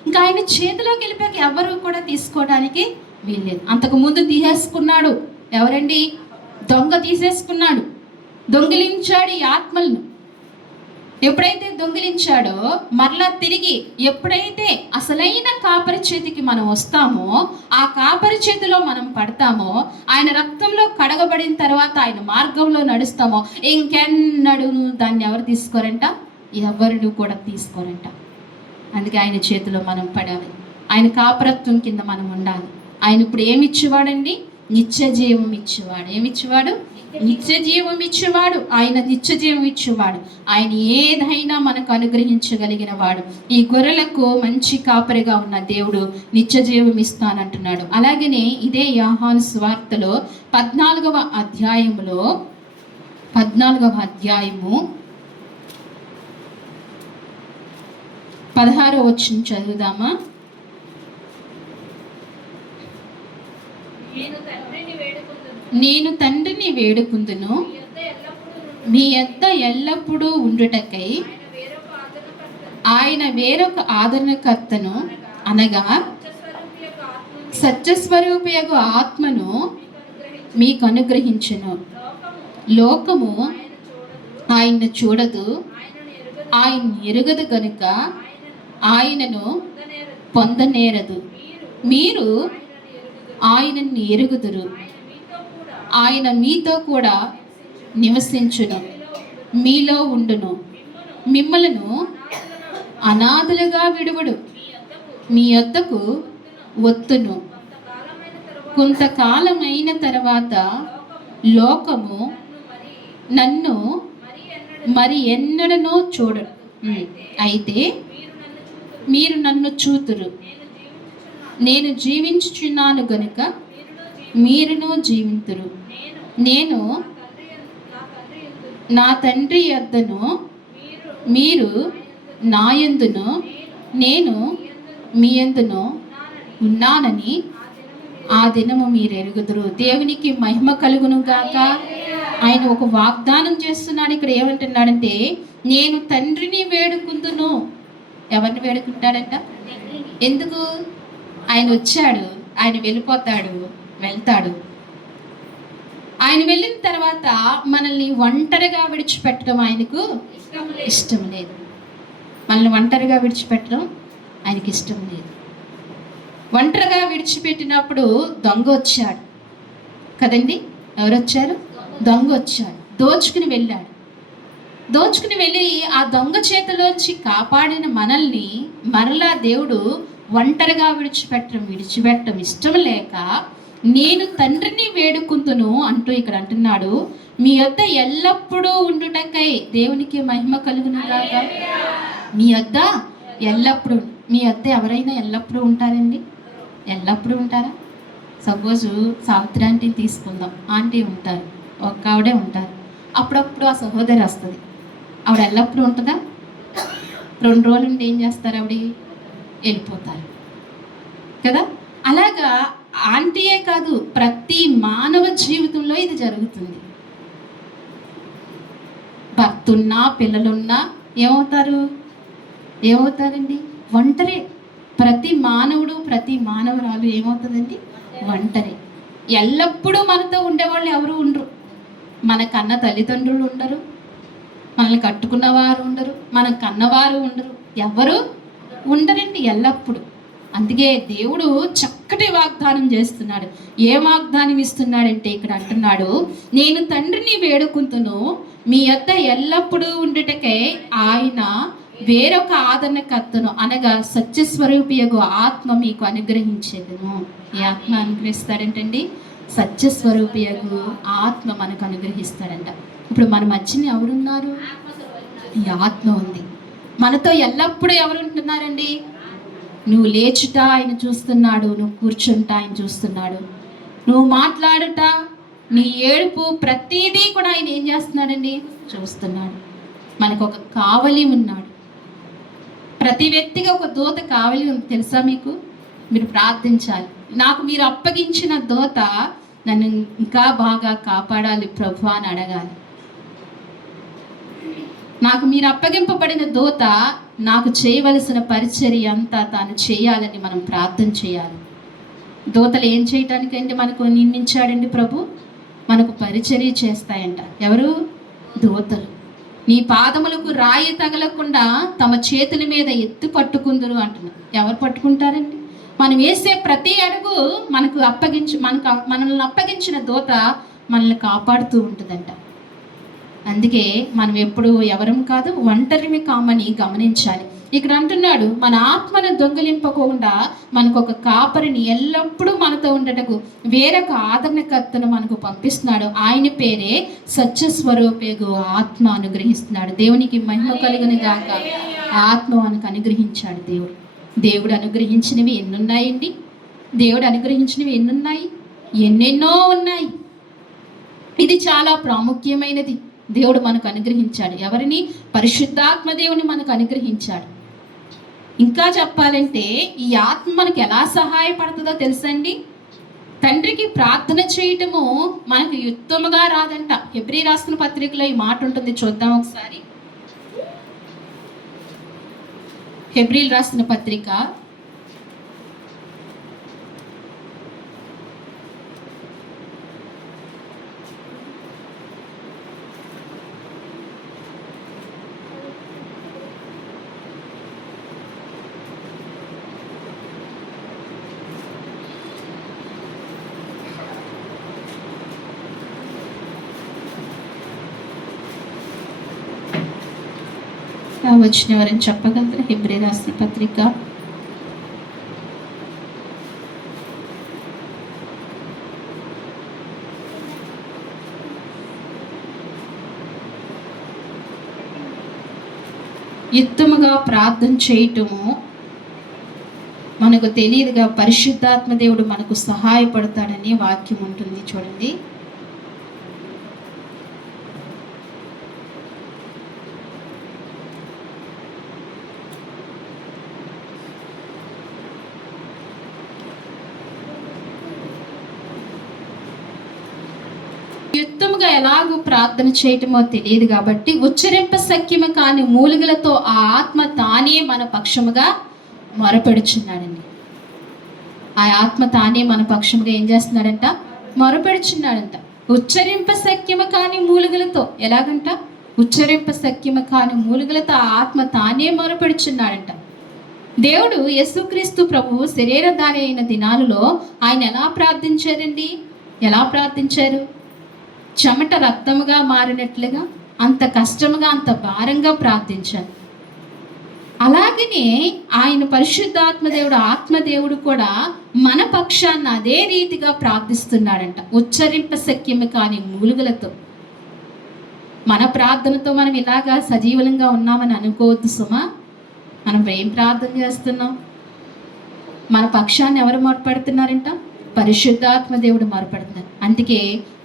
ఇంకా ఆయన చేతిలోకి వెళ్ళిపోయాక ఎవరు కూడా తీసుకోవడానికి వీల్లేదు. అంతకు ముందు తీసేసుకున్నాడు. ఎవరండి? దొంగ తీసేసుకున్నాడు, దొంగిలించాడు ఈ ఆత్మలను. ఎప్పుడైతే దొంగిలించాడో మరలా తిరిగి ఎప్పుడైతే అసలైన కాపరి చేతికి మనం వస్తామో, ఆ కాపరి చేతిలో మనం పడతామో, ఆయన రక్తంలో కడగబడిన తర్వాత ఆయన మార్గంలో నడుస్తామో, ఇంకెన్నడూ దాన్ని ఎవరు తీసుకోరంట? ఎవరు కూడా తీసుకోరంట. అందుకే ఆయన చేతిలో మనం పడాలి, ఆయన కాపరత్వం కింద మనం ఉండాలి. ఆయన ఇప్పుడు ఏమి ఇచ్చేవాడండి? నిత్య జీవం ఇచ్చేవాడు. ఏమిచ్చేవాడు? నిత్య జీవం ఇచ్చేవాడు. ఆయన నిత్య జీవం ఇచ్చేవాడు. ఆయన ఏదైనా మనకు అనుగ్రహించగలిగిన వాడు. ఈ గొర్రెలకు మంచి కాపరిగా ఉన్న దేవుడు నిత్య జీవం ఇస్తానంటున్నాడు. అలాగనే ఇదే యోహాను సువార్తలో 14వ అధ్యాయము 16వ వచనం చదువుదామా? నేను తండ్రిని వేడుకుందును, మీ యొద్ద ఎల్లప్పుడూ ఉండుటకై ఆయన వేరొక ఆదరణకర్తను, అనగా సత్యస్వరూపియగు ఆత్మను మీకు అనుగ్రహించును. లోకము ఆయన్ను చూడదు, ఆయన ఎరుగదు గనుక ఆయనను పొందనేరదు. మీరు ఆయనను ఎరుగుదురు, ఆయన మీతో కూడా నివసించును, మీలో ఉండును. మిమ్మలను అనాథలుగా విడువడు, మీ యొద్దకు వత్తును. కొంతకాలమైన తర్వాత లోకము నన్ను మరి ఎన్నడనో చూడడు, అయితే మీరు నన్ను చూతురు. నేను జీవించుచున్నాను గనుక మీరును జీవింతురు. నేను నా తండ్రి యొద్దను, మీరు నా యందును, నేను మీ యందును ఉన్నానని ఆ దినము మీరు ఎరుగుదురు. దేవునికి మహిమ కలుగును గాక. ఆయన ఒక వాగ్దానం చేస్తున్నాడు. ఇక్కడ ఏమంటున్నాడంటే, నేను తండ్రిని వేడుకుందును. ఎవరిని వేడుకుంటాడంట? ఎందుకు? ఆయన వచ్చాడు, ఆయన వెళ్ళిపోతాడు, వెళ్తాడు. ఆయన వెళ్ళిన తర్వాత మనల్ని ఒంటరిగా విడిచిపెట్టడం ఆయనకు ఇష్టం లేదు. మనల్ని ఒంటరిగా విడిచిపెట్టడం ఆయనకి ఇష్టం లేదు. ఒంటరిగా విడిచిపెట్టినప్పుడు దొంగ వచ్చాడు కదండి. ఎవరు వచ్చారు? దొంగ వచ్చాడు, దోచుకుని వెళ్ళాడు. దోచుకుని వెళ్ళి ఆ దొంగ చేతిలోంచి కాపాడిన మనల్ని మరలా దేవుడు ఒంటరిగా విడిచిపెట్టడం ఇష్టం లేక, నేను తండ్రిని వేడుకుందును అంటూ ఇక్కడ అంటున్నాడు. మీ యొద్ద ఎల్లప్పుడూ ఉండుటకై, దేవునికి మహిమ కలుగును గాక. మీ యొద్ద ఎల్లప్పుడూ. మీ యొద్ద ఎవరైనా ఎల్లప్పుడూ ఉంటారండి? ఎల్లప్పుడూ ఉంటారా? సపోజు సావిత్రి ఆంటీని తీసుకుందాం. ఆంటీ ఉంటారు, ఒక్క ఆవిడే ఉంటారు. అప్పుడప్పుడు ఆ సహోదరి వస్తుంది. ఆవిడ ఎల్లప్పుడూ ఉంటుందా? 2 రోజులు ఉండి ఏం చేస్తారు? ఆవిడ వెళ్ళిపోతారు కదా. అలాగా ఆంటీయే కాదు, ప్రతి మానవ జీవితంలో ఇది జరుగుతుంది. భర్త ఉన్నా పిల్లలున్నా ఏమవుతారండి? ఒంటరి. ప్రతి మానవుడు, ప్రతి మానవురాలు ఏమవుతుందండి? ఒంటరి. ఎల్లప్పుడూ మనతో ఉండేవాళ్ళు ఎవరు ఉండరు. మన కన్న తల్లిదండ్రులు ఉండరు, మనల్ని కట్టుకున్నవారు ఉండరు, మన కన్నవారు ఉండరు, ఎవరు ఉండరండి ఎల్లప్పుడు. అందుకే దేవుడు చక్కటి వాగ్దానం చేస్తున్నాడు. ఏ వాగ్దానం ఇస్తున్నాడంటే ఇక్కడ అంటున్నాడు, నేను తండ్రిని వేడుకుంటును, మీ యొద్ద ఎల్లప్పుడూ ఉండుటకై ఆయన వేరొక ఆదరణకర్తను, అనగా సత్యస్వరూపియగు ఆత్మ మీకు అనుగ్రహించేదను. ఈ ఆత్మ అనుగ్రహిస్తాడంటండి? సత్యస్వరూపియగు ఆత్మ మనకు అనుగ్రహిస్తాడంట. ఇప్పుడు మన మధ్యన ఎవరున్నారు? ఈ ఆత్మ ఉంది. మనతో ఎల్లప్పుడూ ఎవరు ఉంటున్నారండి? నువ్వు లేచుట ఆయన చూస్తున్నాడు, నువ్వు కూర్చుంటా ఆయన చూస్తున్నాడు, నువ్వు మాట్లాడుట, నీ ఏడుపు, ప్రతిదీ కూడా ఆయన ఏం చేస్తున్నాడండి? చూస్తున్నాడు. మనకు ఒక కావలి ఉన్నాడు. ప్రతి వ్యక్తిగా ఒక దూత కావలి ఉంది. తెలుసా మీకు? మీరు ప్రార్థించాలి. నాకు మీరు అప్పగించిన దూత నన్ను ఇంకా బాగా కాపాడాలి ప్రభు అని అడగాలి. నాకు మీరు అప్పగింపబడిన దూత నాకు చేయవలసిన పరిచర్య అంతా తాను చేయాలని మనం ప్రార్థన చేయాలి. దూతలు ఏం చేయటానికంటే మనకు నియమించాడండి ప్రభు? మనకు పరిచర్య చేస్తాయంట. ఎవరు? దూతలు. నీ పాదములకు రాయి తగలకుండా తమ చేతుల మీద ఎత్తి పట్టుకుందురు అంటున్నారు. ఎవరు పట్టుకుంటారండి? మనం వేసే ప్రతి అడుగు మనల్ని అప్పగించిన దూత మనల్ని కాపాడుతూ ఉంటుందంట. అందుకే మనం ఎప్పుడు ఎవరం కాదు, ఒంటరిమి కామని గమనించాలి. ఇక్కడ అంటున్నాడు, మన ఆత్మను దొంగిలింపకుండా మనకు ఒక కాపరిని ఎల్లప్పుడూ మనతో ఉండటకు వేరొక ఆదరణకర్తను మనకు పంపిస్తున్నాడు. ఆయన పేరే సత్యస్వరూపేగు ఆత్మ అనుగ్రహిస్తున్నాడు. దేవునికి మహిమ కలుగును గాక. ఆత్మ మనకు అనుగ్రహించాడు దేవుడు. దేవుడు అనుగ్రహించినవి ఎన్నున్నాయండి? దేవుడు అనుగ్రహించినవి ఎన్నున్నాయి? ఎన్నెన్నో ఉన్నాయి. ఇది చాలా ప్రాముఖ్యమైనది. దేవుడు మనకు అనుగ్రహించాడు. ఎవరిని? పరిశుద్ధాత్మ దేవుని మనకు అనుగ్రహించాడు. ఇంకా చెప్పాలంటే ఈ ఆత్మ మనకు ఎలా సహాయపడుతుందో తెలుసండి? తండ్రికి ప్రార్థన చేయటము మనకు యుక్తముగా రాదంట. హెబ్రీ రాసిన పత్రికలో ఈ మాట ఉంటుంది, చూద్దాం ఒకసారి. హెబ్రీలు రాసిన పత్రిక 10 వచ్చిన ఎవరైనా చెప్పగలరు? హెబ్రీ రాసిన పత్రిక 10 యుక్తముగా ప్రార్థన చేయటము మనకు తెలియదుగా పరిశుద్ధాత్మ దేవుడు మనకు సహాయపడతాడని వాక్యం ఉంటుంది, చూడండి. యుక్తముగా ఎలాగూ ప్రార్థన చేయటమో తెలియదు కాబట్టి ఉచ్చరింప సఖ్యము కాని మూలుగులతో ఆ ఆత్మ తానే మన పక్షముగా మొరపెడుచున్నాడండి. ఆ ఆత్మ తానే మన పక్షముగా ఏం చేస్తున్నాడంట? మొరపెడుచున్నాడంట. ఉచ్చరింప సఖ్యము కాని మూలుగులతో. ఎలాగంట? ఉచ్చరింప సఖ్యము కాని మూలుగులతో ఆ ఆత్మ తానే మొరపెడుచున్నాడంట. దేవుడు యేసుక్రీస్తు ప్రభువు శరీరధారి అయిన దినాలలో ఆయన ఎలా ప్రార్థించారండి? ఎలా ప్రార్థించారు? చెమట రక్తముగా మారినట్లుగా అంత కష్టముగా, అంత భారంగా ప్రార్థించారు. అలాగనే ఆయన పరిశుద్ధాత్మ దేవుడు, ఆత్మదేవుడు కూడా మన పక్షాన్ని అదే రీతిగా ప్రార్థిస్తున్నాడంట. ఉచ్చరింప సఖ్యము కాని మూలుగులతో. మన ప్రార్థనతో మనం ఇలాగా సజీవంగా ఉన్నామని అనుకోవద్దు సుమా. మనం ఏం ప్రార్థన చేస్తున్నాం? మన పక్షాన్ని ఎవరు మొరపెడుతున్నారంట? పరిశుద్ధాత్మ దేవుడు మొరపెడుతున్నారు. అందుకే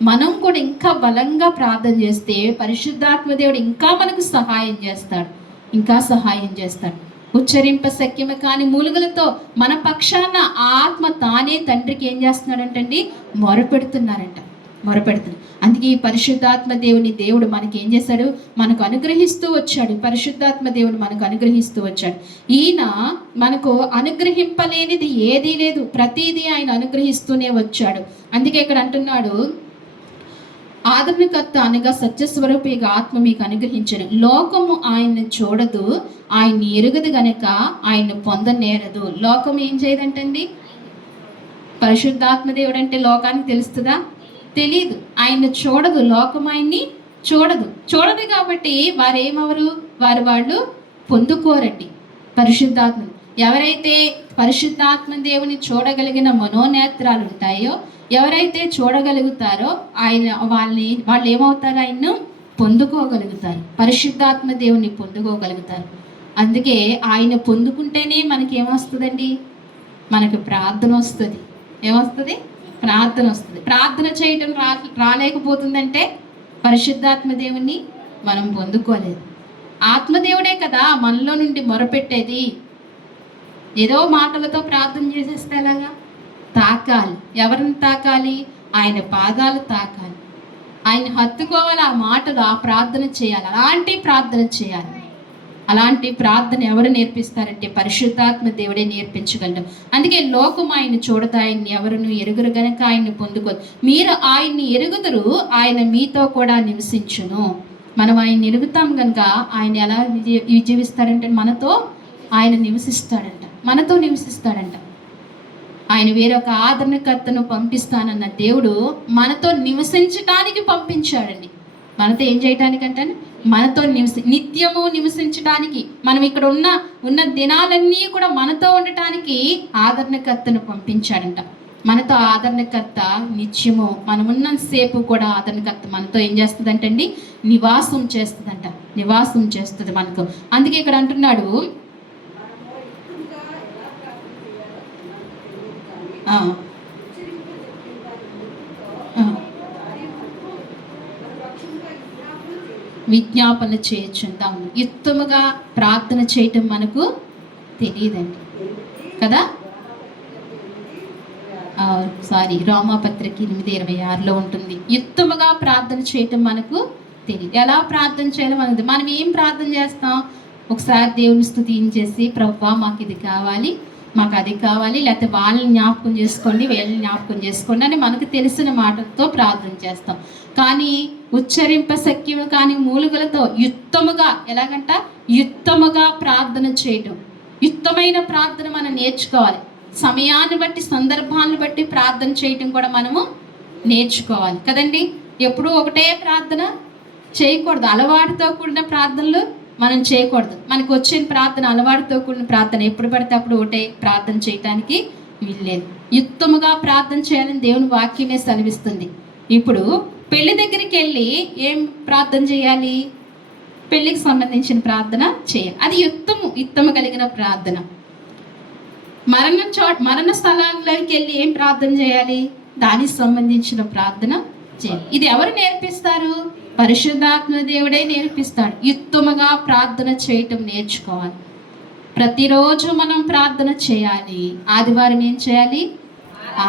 మనం కూడా ఇంకా బలంగా ప్రార్థన చేస్తే పరిశుద్ధాత్మ దేవుడు ఇంకా మనకు సహాయం చేస్తాడు, ఇంకా సహాయం చేస్తాడు. ఉచ్చరింప సఖ్యము కాని మూలుగులతో మన పక్షాన ఆత్మ తానే తండ్రికి ఏం చేస్తున్నాడంటండి? మొరపెడుతున్నారంట. అందుకే ఈ పరిశుద్ధాత్మ దేవుడు మనకి ఏం చేశాడు? మనకు అనుగ్రహిస్తూ వచ్చాడు. పరిశుద్ధాత్మ దేవుడు మనకు అనుగ్రహిస్తూ వచ్చాడు. ఈయన మనకు అనుగ్రహింపలేనిది ఏదీ లేదు, ప్రతిదీ ఆయన అనుగ్రహిస్తూనే వచ్చాడు. అందుకే ఇక్కడ అంటున్నాడు, ఆదరణకర్త అనగా సత్యస్వరూపిగా ఆత్మ మీకు అనుగ్రహించను. లోకము ఆయన్ని చూడదు, ఆయన్ని ఎరుగదు గనక ఆయన్ని పొందనేరదు. లోకం ఏం చేయదంటండి? పరిశుద్ధాత్మ దేవుడు అంటే లోకానికి తెలుస్తుందా? తెలీదు. ఆయన్ని చూడదు, లోకం ఆయన్ని చూడదు కాబట్టి వారేమవరు? వాళ్ళు పొందుకోరండి పరిశుద్ధాత్మ. ఎవరైతే పరిశుద్ధాత్మ దేవుని చూడగలిగిన మనోనేత్రాలు ఉంటాయో, ఎవరైతే చూడగలుగుతారో వాళ్ళు ఏమవుతారు? ఆయన్ను పొందుకోగలుగుతారు. పరిశుద్ధాత్మ దేవుని పొందుకోగలుగుతారు. అందుకే ఆయన పొందుకుంటేనే మనకి ఏమొస్తుందండి? మనకు ప్రార్థన వస్తుంది. ఏమొస్తుంది? ప్రార్థన వస్తుంది. ప్రార్థన చేయడం రాలేకపోతుందంటే పరిశుద్ధాత్మ దేవుణ్ణి మనం పొందుకోలేదు. ఆత్మదేవుడే కదా మనలో నుండి మొరపెట్టేది. ఏదో మాటలతో ప్రార్థన చేసేస్తే ఎలాగా? తాకాలి. ఎవరిని తాకాలి? ఆయన పాదాలు తాకాలి. ఆయన హత్తుకోవాలి. ఆ మాటలు, ఆ ప్రార్థన చేయాలి. అలాంటి ప్రార్థన చేయాలి. అలాంటి ప్రార్థన ఎవరు నేర్పిస్తారంటే పరిశుద్ధాత్మ దేవుడే నేర్పించగలడు. అందుకే లోకం ఆయన చూడదు, ఆయన్ని ఎవరును ఎరుగురు గనక ఆయన్ని పొందుకోదు. మీరు ఆయన్ని ఎరుగుదురు, ఆయన మీతో కూడా నివసించును. మనం ఆయన్ని ఎరుగుతాం కనుక ఆయన ఎలా జీవిస్తాడంటే మనతో నివసిస్తాడంట. ఆయన వేరొక ఆదరణకర్తను పంపిస్తానన్న దేవుడు మనతో నివసించడానికి పంపించాడండి. మనతో ఏం చేయటానికంటే మనతో నిత్యము నివసించడానికి, మనం ఇక్కడ ఉన్న దినాలన్నీ కూడా మనతో ఉండటానికి ఆదరణకర్తను పంపించాడంట. మనతో ఆదరణకర్త నిత్యము మనం ఉన్నంతసేపు కూడా ఆదరణకర్త మనతో ఏం చేస్తుందంటండి, నివాసం చేస్తుందంట. నివాసం చేస్తుంది మనతో. అందుకే ఇక్కడ అంటున్నాడు, విజ్ఞాపన చేయొచ్చుందాము. యుక్తముగా ప్రార్థన చేయటం మనకు తెలియదండి కదా. రోమాపత్రిక 8:26 ఉంటుంది. యుక్తముగా ప్రార్థన చేయటం మనకు తెలియదు. ఎలా ప్రార్థన చేయాలో మనకు. మనం ఏం ప్రార్థన చేస్తాం? ఒకసారి దేవుని స్తుతించేసి, ప్రభువా మాకు ఇది కావాలి, మాకు అది కావాలి, లేకపోతే వాళ్ళని జ్ఞాపకం చేసుకోండి, వీళ్ళని జ్ఞాపకం చేసుకోండి అని మనకు తెలిసిన మాటలతో ప్రార్థన చేస్తాం. కానీ ఉచ్చరింప శక్యము కానీ మూలుగులతో యుక్తముగా, ఎలాగంట యుక్తముగా ప్రార్థన చేయటం. యుక్తమైన ప్రార్థన మనం నేర్చుకోవాలి. సమయాన్ని బట్టి, సందర్భాన్ని బట్టి ప్రార్థన చేయటం కూడా మనము నేర్చుకోవాలి కదండి. ఎప్పుడూ ఒకటే ప్రార్థన చేయకూడదు. అలవాటుతో కూడిన ప్రార్థనలు మనం చేయకూడదు. మనకు వచ్చిన ప్రార్థన అలవాటుతో కూడిన ప్రార్థన, ఎప్పుడు పడితే అప్పుడు ఒకటే ప్రార్థన చేయటానికి వీల్లేదు. యుక్తముగా ప్రార్థన చేయాలని దేవుని వాక్యమే సెలవిస్తుంది. ఇప్పుడు పెళ్లి దగ్గరికి వెళ్ళి ఏం ప్రార్థన చేయాలి? పెళ్లికి సంబంధించిన ప్రార్థన చేయాలి. అది యుక్తము కలిగిన ప్రార్థన. మరణ స్థలాల్లోకి వెళ్ళి ఏం ప్రార్థన చేయాలి? దానికి సంబంధించిన ప్రార్థన చేయాలి. ఇది ఎవరు నేర్పిస్తారు? పరిశుద్ధాత్మ దేవుడే నేర్పిస్తాడు. యుక్తముగా ప్రార్థన చేయటం నేర్చుకోవాలి. ప్రతిరోజు మనం ప్రార్థన చేయాలి. ఆదివారం ఏం చేయాలి?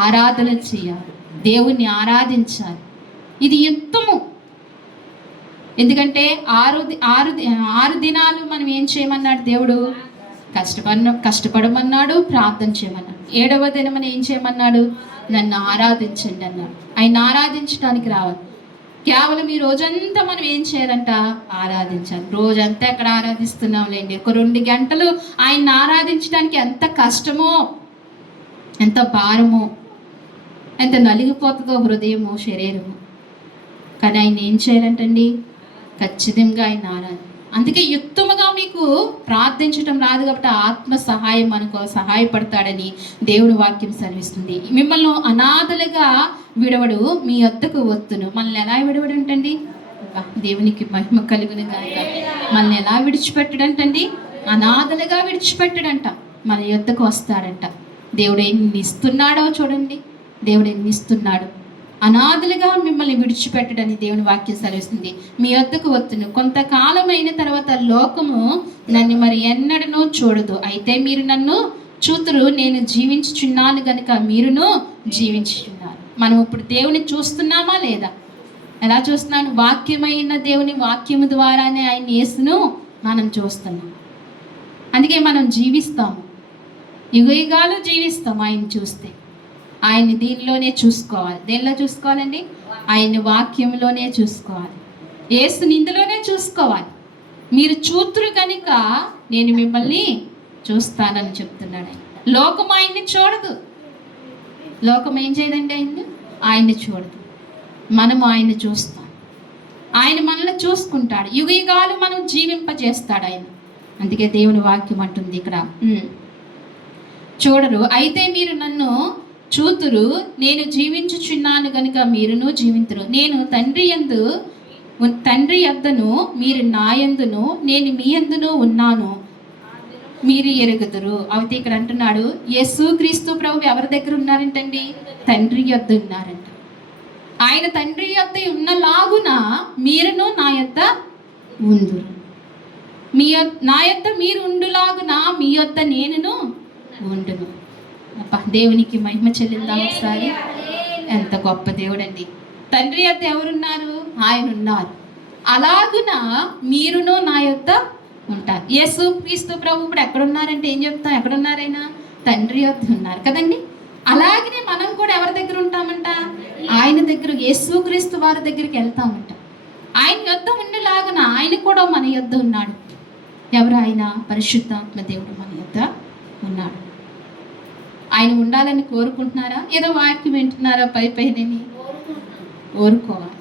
ఆరాధన చేయాలి, దేవుణ్ణి ఆరాధించాలి. ఇది యుక్తము. ఎందుకంటే ఆరు దినాలు మనం ఏం చేయమన్నాడు దేవుడు? కష్టపడమన్నాడు, ప్రార్థన చేయమన్నాడు. 7వ దినమని ఏం చేయమన్నాడు? నన్ను ఆరాధించండి అన్నాడు. ఆయన ఆరాధించడానికి రావాలి. కేవలం ఈ రోజంతా మనం ఏం చేయాలంట? ఆరాధించాలి. రోజంతా ఎక్కడ ఆరాధిస్తున్నాం లేండి. ఒక 2 గంటలు ఆయన్ని ఆరాధించడానికి ఎంత కష్టమో, ఎంత భారమో, ఎంత నలిగిపోతుందో హృదయము, శరీరము. కానీ ఆయన ఏం చేయాలంటండి? ఖచ్చితంగా ఆయన ఆరాధన. అందుకే యుక్తముగా మీకు ప్రార్థించటం రాదు కాబట్టి ఆత్మ సహాయం మనకు సహాయపడతాడని దేవుని వాక్యం సెలవిస్తుంది. మిమ్మల్ని అనాథలుగా విడవడు, మీ వద్దకు వత్తును. మనల్ని ఎలా విడవడంటండి? దేవునికి మహిమ కలుగును గాక. మనల్ని ఎలా విడిచిపెట్టడంటండి? అనాథలుగా విడిచిపెట్టడంట. మన యొద్దకు వస్తాడంట. దేవుడు ఎన్ని ఇస్తున్నాడో చూడండి. దేవుడు ఎన్ని ఇస్తున్నాడు. అనాథలుగా మిమ్మల్ని విడిచిపెట్టడని దేవుని వాక్యం సెలవిస్తుంది. మీ వద్దకు వత్తును. కొంతకాలం అయిన తర్వాత లోకము నన్ను మరి ఎన్నడనూ చూడదు. అయితే మీరు నన్ను చూతురు. నేను జీవించుచున్నాను గనుక మీరును జీవించుచున్నారు. మనం ఇప్పుడు దేవుని చూస్తున్నామా లేదా? ఎలా చూస్తున్నాను? వాక్యమైన దేవుని వాక్యము ద్వారానే ఆయన యేసును మనం చూస్తున్నాం. అందుకే మనం జీవిస్తాము, యుగయుగాలు జీవిస్తాం ఆయన చూస్తే. ఆయన్ని దీనిలోనే చూసుకోవాలి. దేనిలో చూసుకోవాలండి? ఆయన్ని వాక్యంలోనే చూసుకోవాలి. యేసుని ఇందులోనే చూసుకోవాలి. మీరు చూతురు కనుక నేను మిమ్మల్ని చూస్తానని చెప్తున్నాడు ఆయన. లోకం ఆయన్ని చూడదు. లోకం ఏం చేయదండి? ఆయన్ని చూడదు. మనము ఆయన్ని చూస్తాం. ఆయన మనల్ని చూసుకుంటాడు. యుగయుగాలు మనం జీవింపజేస్తాడు ఆయన. అందుకే దేవుని వాక్యం అంటుంది ఇక్కడ, చూడరు. అయితే మీరు నన్ను చూతురు. నేను జీవించుచున్నాను గనుక మీరును జీవింతురు. నేను తండ్రి యొద్దను, మీరు నా యందును, నేను మీ యందును ఉన్నాను, మీరు ఎరుగుదురు. అయితే ఇక్కడ అంటున్నాడు, యేసుక్రీస్తు ప్రభు ఎవరి దగ్గర ఉన్నారంటండి? తండ్రి యొద్ద ఉన్నారంట. ఆయన తండ్రి యొద్ద ఉన్నలాగున మీరును నా యొద్ద ఉందురు. నా యొద్ద మీరు ఉండులాగున మీ యొద్ద నేనును ఉండును. దేవునికి మహిమ చెల్లిందా ఒకసారి. ఎంత గొప్ప దేవుడండి. తండ్రి యొద్ద ఎవరున్నారు? ఆయన ఉన్నారు. అలాగున మీరును నా యొద్ద ఉంటారు. యేసు క్రీస్తు ప్రభు ఇప్పుడు ఎక్కడున్నారంటే ఏం చెప్తాం? ఎక్కడున్నారైనా? తండ్రి యొద్ద ఉన్నారు కదండి. అలాగనే మనం కూడా ఎవరి దగ్గర ఉంటామంట? ఆయన దగ్గర, యేసు క్రీస్తు వారి దగ్గరికి వెళ్తామంట. ఆయన యొద్ద ఉండేలాగున ఆయన కూడా మన యొద్ద ఉన్నాడు. ఎవరు ఆయన? పరిశుద్ధాత్మ దేవుడు మన యొద్ద ఉన్నాడు. ఆయన ఉండాలని కోరుకుంటున్నారా? ఏదో వాక్యం వింటున్నారా? పైనని కోరుకోవాలి.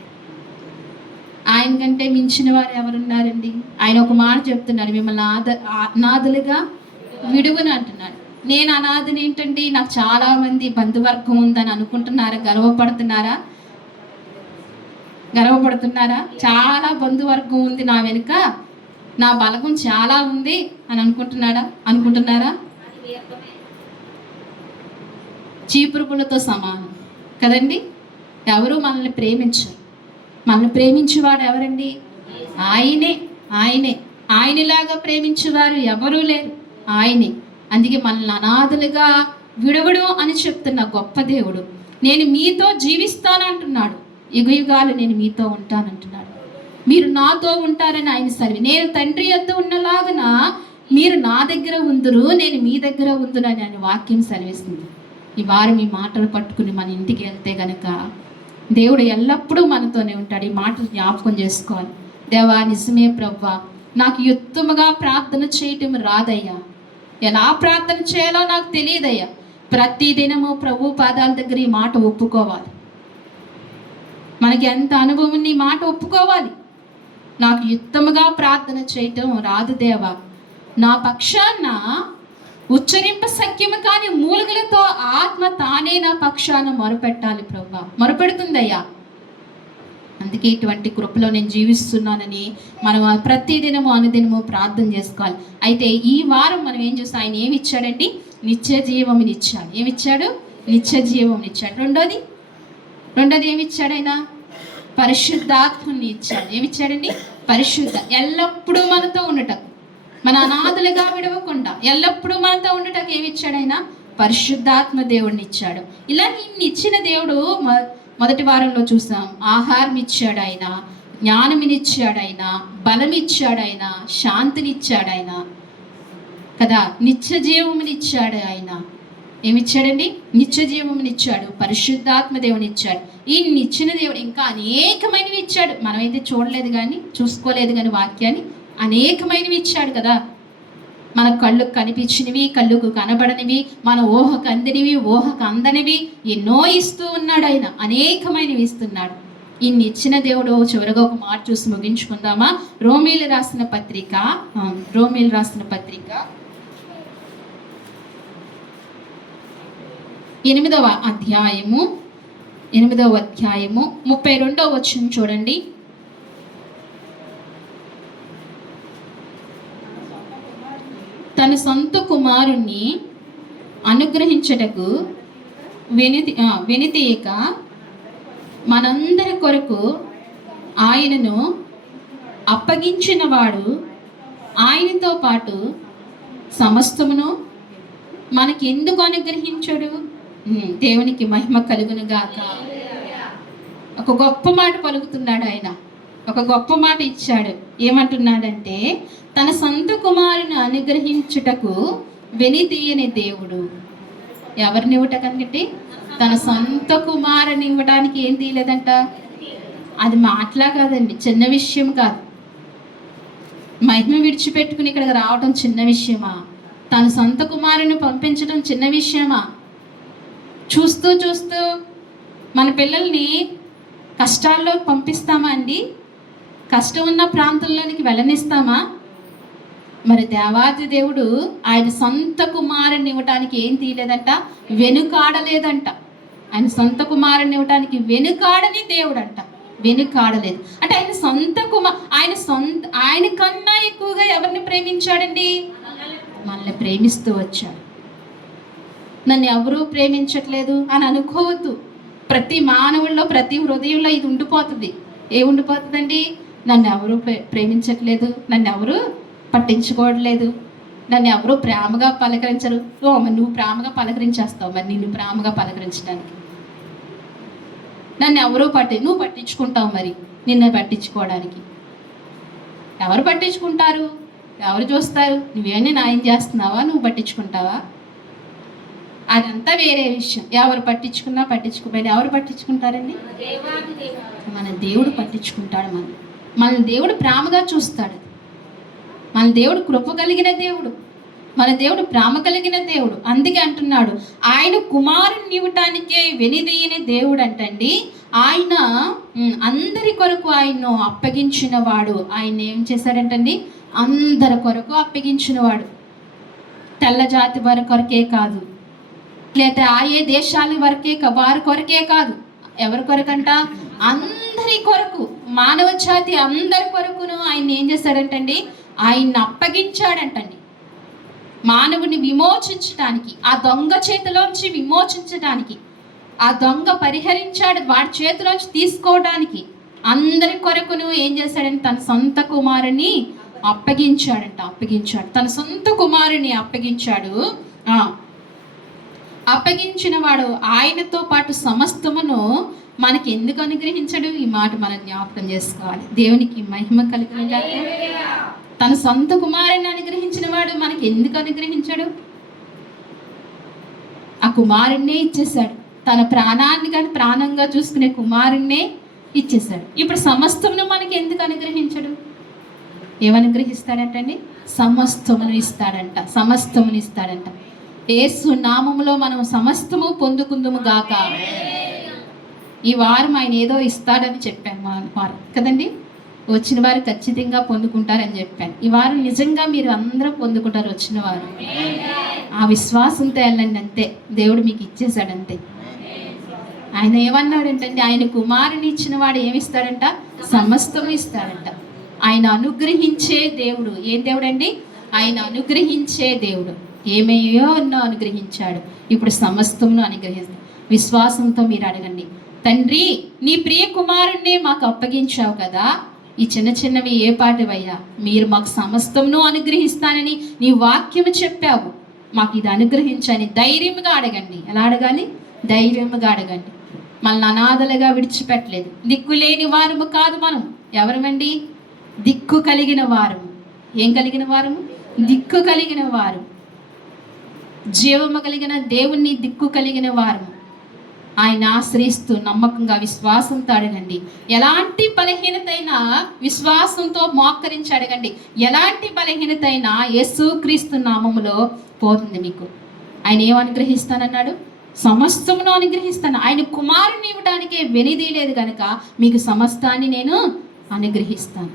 ఆయన కంటే మించిన వారు ఎవరున్నారండి? ఆయన ఒక మాట చెప్తున్నాడు, మిమ్మల్ని అనాథలుగా విడువని అంటున్నాడు. నేను అనాథని ఏంటండి? నాకు చాలా మంది బంధువర్గం ఉందని అనుకుంటున్నారా? గర్వపడుతున్నారా? చాలా బంధువర్గం ఉంది నా వెనుక, నా బలగం చాలా ఉంది అని అనుకుంటున్నారా? చీపురుపులతో సమానం కదండి. ఎవరు మనల్ని ప్రేమించరు. మనల్ని ప్రేమించేవాడు ఎవరండి? ఆయనే. ఆయనలాగా ప్రేమించేవారు ఎవరూ లేరు, ఆయనే. అందుకే మనల్ని అనాథలుగా విడవడు అని చెప్తున్న గొప్ప దేవుడు. నేను మీతో జీవిస్తానంటున్నాడు, యుగయుగాలు నేను మీతో ఉంటానంటున్నాడు. మీరు నాతో ఉంటారని ఆయన సర్వి. నేను తండ్రి యొద్ద ఉన్నలాగున మీరు నా దగ్గర ఉందురు, నేను మీ దగ్గర ఉందునని ఆయన వాక్యం సెలవిస్తుంది. ఈ వారం ఈ మాటలు పట్టుకుని మన ఇంటికి వెళ్తే గనక దేవుడు ఎల్లప్పుడూ మనతోనే ఉంటాడు. ఈ మాటలు జ్ఞాపకం చేసుకోవాలి. దేవా, నిజమే ప్రభువా, నాకు యుక్తముగా ప్రార్థన చేయటం రాదయ్యా, ఎలా ప్రార్థన చేయాలో నాకు తెలియదయ్యా. ప్రతిదినము ప్రభు పాదాల దగ్గర ఈ మాట ఒప్పుకోవాలి. మనకి ఎంత అనుభవం ఈ మాట ఒప్పుకోవాలి. నాకు యుక్తముగా ప్రార్థన చేయటం రాదు దేవా, నా పక్షాన ఉచ్చరింప సఖ్యము కాని మూలుగులతో ఆత్మ తానే నా పక్షాన మొరపెట్టాలి ప్రభువా. మొరపెడుతుందయ్యా. అందుకే ఇటువంటి కృపలో నేను జీవిస్తున్నానని మనం ప్రతిదినము అనుదినము ప్రార్థన చేసుకోవాలి. అయితే ఈ వారం మనం ఏం చూస్తాం? ఆయన ఏమి ఇచ్చాడండి? నిత్య జీవముని ఇచ్చాడు. ఏమిచ్చాడు? నిత్య జీవముని ఇచ్చాడు. రెండోది ఏమిచ్చాడు? ఆయన పరిశుద్ధాత్మని ఇచ్చాడు. ఏమిచ్చాడండి? పరిశుద్ధ. ఎల్లప్పుడూ మనతో ఉండటం, మన అనాథలుగా విడవకుండా ఎల్లప్పుడూ మనతో ఉండటం ఏమిచ్చాడు? ఆయన పరిశుద్ధాత్మ దేవుడిని ఇచ్చాడు. ఇలా ఇన్ని ఇచ్చిన దేవుడు మొదటి వారంలో చూసాం. ఆహారం ఇచ్చాడు ఆయన, జ్ఞానమినిచ్చాడు ఆయన, బలం ఇచ్చాడు ఆయన, శాంతినిచ్చాడు ఆయన కదా, నిత్య జీవమునిచ్చాడు ఆయన. ఏమిచ్చాడండి? నిత్య జీవమునిచ్చాడు, పరిశుద్ధాత్మ దేవుని ఇచ్చాడు. ఈ ఇచ్చిన దేవుడు ఇంకా అనేకమైనవి ఇచ్చాడు. మనమైతే చూడలేదు కానీ, చూసుకోలేదు కానీ వాక్యాన్ని అనేకమైనవి ఇచ్చాడు కదా. మన కళ్ళకు కనిపించినవి, కళ్ళకు కనబడనివి, మన ఊహకు అందినవి, ఊహకు అందనివి ఎన్నో ఇస్తూ ఉన్నాడు ఆయన. అనేకమైనవి ఇస్తున్నాడు. ఇన్ని ఇచ్చిన దేవుడు చివరిగా ఒక మాట చూసి ముగించుకుందామా? రోమీలు రాసిన పత్రిక 8వ అధ్యాయము 32వ వచనం చూడండి. తన సొంత కుమారుణ్ణి అనుగ్రహించుటకు వెనుతీయక మనందరి కొరకు ఆయనను అప్పగించిన వాడు ఆయనతో పాటు సమస్తమును మనకి ఎందుకు అనుగ్రహించడు? దేవునికి మహిమ కలుగును గాక. ఒక గొప్ప మాట పలుకుతున్నాడు ఆయన. ఒక గొప్ప మాట ఇచ్చాడు. ఏమంటున్నాడంటే, తన సొంత కుమారుని అనుగ్రహించుటకు వెనుతీయని దేవుడు. ఎవరిని ఇవ్వటకంటే తన సొంత కుమారుని ఇవ్వడానికి ఏం తీయలేదంట. అది మాటలా కాదండి, చిన్న విషయం కాదు. మహిమ విడిచిపెట్టుకుని ఇక్కడికి రావడం చిన్న విషయమా? తన సొంత కుమారుని పంపించడం చిన్న విషయమా? చూస్తూ మన పిల్లల్ని కష్టాల్లో పంపిస్తామా అండి? కష్టం ఉన్న ప్రాంతంలోనికి వెళ్ళనిస్తామా? మరి దేవాది దేవుడు ఆయన సొంత కుమారుని ఇవ్వటానికి ఏం తీయలేదంట, వెనుకాడలేదంట. ఆయన సొంత కుమారుని ఇవ్వటానికి వెనుకాడని దేవుడు అంట. వెనుకాడలేదు అంటే ఆయన కన్నా ఎక్కువగా ఎవరిని ప్రేమించాడండి? మనల్ని ప్రేమిస్తూ వచ్చాడు. నన్ను ఎవరూ ప్రేమించట్లేదు అని అనుకోవద్దు. ప్రతి మానవుల్లో, ప్రతి హృదయంలో ఇది ఉండిపోతుంది. ఉండిపోతుందండి? నన్ను ఎవరూ ప్రేమించట్లేదు, నన్ను ఎవరూ పట్టించుకోవట్లేదు, నన్ను ఎవరూ ప్రేమగా పలకరించరు. మరి నువ్వు ప్రేమగా పలకరించేస్తావు, మరి నిన్ను ప్రేమగా పలకరించడానికి నన్ను ఎవరూ నువ్వు పట్టించుకుంటావు, మరి నిన్ను పట్టించుకోవడానికి ఎవరు పట్టించుకుంటారు? ఎవరు చూస్తారు? నువ్వేమీ న్యాయం చేస్తున్నావా? నువ్వు పట్టించుకుంటావా? అదంతా వేరే విషయం. ఎవరు పట్టించుకున్నా పట్టించుకోపోయినా ఎవరు పట్టించుకుంటారండి? మన దేవుడు పట్టించుకుంటాడు. మన దేవుడు ప్రేమగా చూస్తాడు. మన దేవుడు కృప కలిగిన దేవుడు, మన దేవుడు ప్రేమ కలిగిన దేవుడు. అందుకే అంటున్నాడు, ఆయన కుమారుని ఇవ్వటానికే వెనుదీయని దేవుడు అంటండి. ఆయన అందరి కొరకు ఆయన్ను అప్పగించిన వాడు. ఆయన ఏం చేశాడంటండి? అందరి కొరకు అప్పగించిన వాడు. తెల్ల జాతి వారి కొరకే కాదు, లేదా ఆయే దేశాల వారి కొరకే కాదు. ఎవరి కొరకంట? అందరి కొరకు, మానవ జాతి అందరి కొరకును ఆయన ఏం చేశాడంటండి? ఆయన్ని అప్పగించాడంటండి. మానవుని విమోచించడానికి, ఆ దొంగ చేతిలోంచి విమోచించడానికి, ఆ దొంగ పరిహరించాడు, వాడి చేతిలోంచి తీసుకోవడానికి అందరి కొరకును ఏం చేశాడంటే తన సొంత కుమారుని అప్పగించాడు. తన సొంత కుమారుని అప్పగించాడు. అప్పగించిన వాడు ఆయనతో పాటు సమస్తమును మనకి ఎందుకు అనుగ్రహించాడు? ఈ మాట మనం జ్ఞాపకం చేసుకోవాలి. దేవునికి మహిమ కలిగిన తన సొంత కుమారుని అనుగ్రహించిన వాడు మనకి ఎందుకు అనుగ్రహించాడు? ఆ కుమారుణ్ణే ఇచ్చేశాడు. తన ప్రాణాన్ని కానీ ప్రాణంగా చూసుకునే కుమారుణ్ణే ఇచ్చేశాడు. ఇప్పుడు సమస్తమును మనకి ఎందుకు అనుగ్రహించడు? ఏమనుగ్రహిస్తాడంటండి? సమస్తమును ఇస్తాడంట. యేసు నామములో మనం సమస్తము పొందుకుందుము గాక. ఈ వారం ఆయన ఏదో ఇస్తాడని చెప్పాను కదండి. వచ్చిన వారు ఖచ్చితంగా పొందుకుంటారని చెప్పాను. ఈ వారం నిజంగా మీరు అందరూ పొందుకుంటారు. వచ్చిన వారు ఆ విశ్వాసంతో వెళ్ళండి, అంతే. దేవుడు మీకు ఇచ్చేశాడంతే. ఆయన ఏమన్నాడంటే, ఆయన కుమారుని ఇచ్చిన వాడు ఏమిస్తాడంట? సమస్తము ఇస్తాడంట. ఆయన అనుగ్రహించే దేవుడు. ఏం దేవుడు అండి? ఆయన అనుగ్రహించే దేవుడు. ఏమేయో అనుగ్రహించాడు, ఇప్పుడు సమస్తమును అనుగ్రహిస్తాడు. విశ్వాసంతో మీరు అడగండి, తండ్రి నీ ప్రియ కుమారుణ్ణి మాకు అప్పగించావు కదా, ఈ చిన్న చిన్నవి ఏ పాటివయ్యా, మీరు మాకు సమస్తమును అనుగ్రహిస్తానని నీ వాక్యము చెప్పావు, మాకు ఇది అనుగ్రహించని ధైర్యంగా అడగండి. ఎలా అడగాలి? ధైర్యంగా అడగండి. మనల్ని అనాథలుగా విడిచిపెట్టలేదు. దిక్కు లేని వారము కాదు మనం. ఎవరమండి? దిక్కు కలిగిన వారము. ఏం కలిగిన వారము? దిక్కు కలిగిన వారు. జీవము కలిగిన దేవుణ్ణి దిక్కు కలిగిన వారము. ఆయన ఆశ్రయిస్తూ నమ్మకంగా విశ్వాసంతో అడగండి. ఎలాంటి బలహీనత అయినా విశ్వాసంతో మోకరించి అడగండి. ఎలాంటి బలహీనత అయినా యేసుక్రీస్తు నామములో పోతుంది మీకు. ఆయన ఏం అనుగ్రహిస్తానన్నాడు? సమస్తమును అనుగ్రహిస్తాను. ఆయన కుమారుని ఇవ్వడానికే వెనుదీయలేదు కనుక మీకు సమస్తాన్ని నేను అనుగ్రహిస్తాను.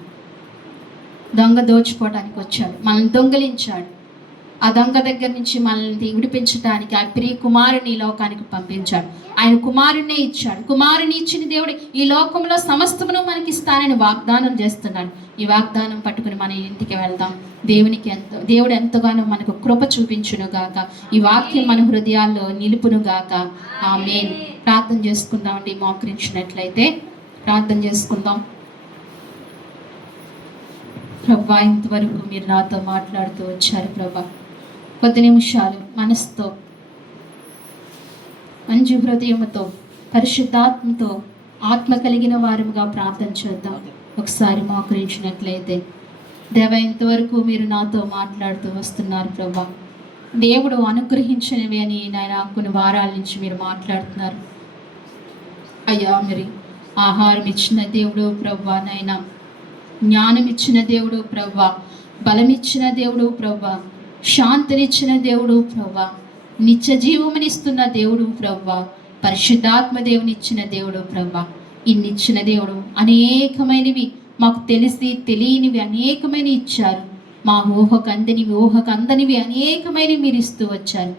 దొంగ దోచుకోవడానికి వచ్చాడు, మనల్ని దొంగలించాడు. ఆ దొంగ దగ్గర నుంచి మనల్ని విడిపించడానికి ఆ ప్రియ కుమారుని ఈ లోకానికి పంపించాడు. ఆయన కుమారుణ్ణే ఇచ్చాడు. కుమారుని ఇచ్చిన దేవుడు ఈ లోకంలో సమస్తమును మనకి ఇస్తానని వాగ్దానం చేస్తున్నాడు. ఈ వాగ్దానం పట్టుకుని మన ఇంటికి వెళ్దాం. దేవుడు ఎంతగానో మనకు కృప చూపించును గాక. ఈ వాక్యం మన హృదయాల్లో నిలుపును గాక. ఆమేన్. ప్రార్థన చేసుకుందామండి. మోకరించినట్లయితే ప్రార్థన చేసుకుందాం. ప్రభా, ఇంతవరకు మీరు నాతో మాట్లాడుతూ వచ్చారు ప్రభా. కొద్ది నిమిషాలు మనసుతో, మంచి హృదయంతో, పరిశుద్ధాత్మతో, ఆత్మ కలిగిన వారముగా ప్రార్థన చేద్దాం. ఒకసారి మోకరించినట్లయితే, దేవా, ఇంతవరకు మీరు నాతో మాట్లాడుతూ వస్తున్నారు ప్రభా. దేవుడు అనుగ్రహించినవి అని నాయన కొన్ని వారాల నుంచి మీరు మాట్లాడుతున్నారు అయ్యా. మరి ఆహారం ఇచ్చిన దేవుడు ప్రభా, నాయన జ్ఞానం ఇచ్చిన దేవుడు ప్రభా, బలమిచ్చిన దేవుడు ప్రభా, శాంతినిచ్చిన దేవుడు ప్రభా, నిత్య జీవమునిస్తున్న దేవుడు ప్రభా, పరిశుద్ధాత్మ దేవునిచ్చిన దేవుడు ప్రభా. ఇన్నిచ్చిన దేవుడు అనేకమైనవి మాకు తెలిసి తెలియనివి అనేకమైన ఇచ్చారు. మా ఊహకందనివి అనేకమైనవి మీరు ఇస్తూ వచ్చారు.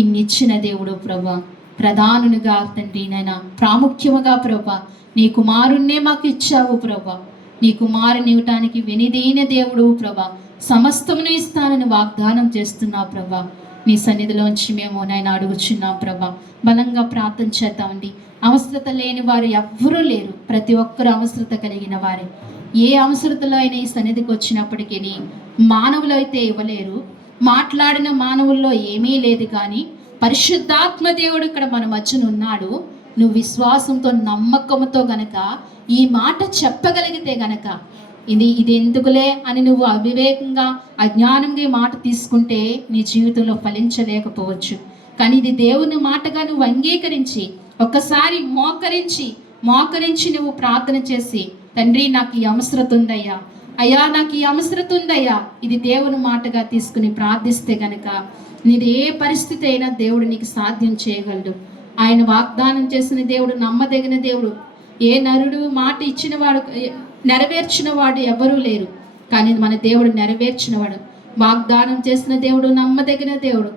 ఇన్నిచ్చిన దేవుడు ప్రభా, ప్రధానునిగా తండ్రి నైనా ప్రాముఖ్యముగా ప్రభా నీ కుమారుణ్ణే మాకు ఇచ్చావు ప్రభా. నీ కుమారుని ఇవ్వటానికి వెనిదైన దేవుడు ప్రభా, సమస్తమును ఇస్తానని వాగ్దానం చేస్తున్నావు ప్రభా. నీ సన్నిధిలోంచి మేము నాయన అడుగుచున్నాం ప్రభా. బలంగా ప్రార్థన చేద్దామండి. అవసరత లేని వారు ఎవ్వరూ లేరు. ప్రతి ఒక్కరు అవసరత కలిగిన వారే. ఏ అవసరతలో అయినా ఈ సన్నిధికి వచ్చినప్పటికీ మానవులు అయితే ఇవ్వలేరు. మాట్లాడిన మానవుల్లో ఏమీ లేదు, కానీ పరిశుద్ధాత్మ దేవుడు ఇక్కడ మన మధ్యన ఉన్నాడు. నువ్వు విశ్వాసంతో నమ్మకంతో గనక ఈ మాట చెప్పగలిగితే గనక ఇది ఎందుకులే అని నువ్వు అవివేకంగా అజ్ఞానంగా మాట తీసుకుంటే నీ జీవితంలో ఫలించలేకపోవచ్చు. కానీ ఇది దేవుని మాటగా నువ్వు అంగీకరించి ఒక్కసారి మోకరించి నువ్వు ప్రార్థన చేసి, తండ్రి నాకు ఈ అవసరత ఉందయ్యా, అయ్యా నాకు ఈ అవసరత ఉందయ్యా, ఇది దేవుని మాటగా తీసుకుని ప్రార్థిస్తే గనక నీది ఏ పరిస్థితి అయినా దేవుడు నీకు సాధ్యం చేయగలడు. ఆయన వాగ్దానం చేసిన దేవుడు నమ్మదగిన దేవుడు. ఏ నరుడు మాట ఇచ్చిన వాడు నెరవేర్చిన వాడు ఎవరూ లేరు. కానీ మన దేవుడు నెరవేర్చినవాడు, వాగ్దానం చేసిన దేవుడు, నమ్మదగిన దేవుడు.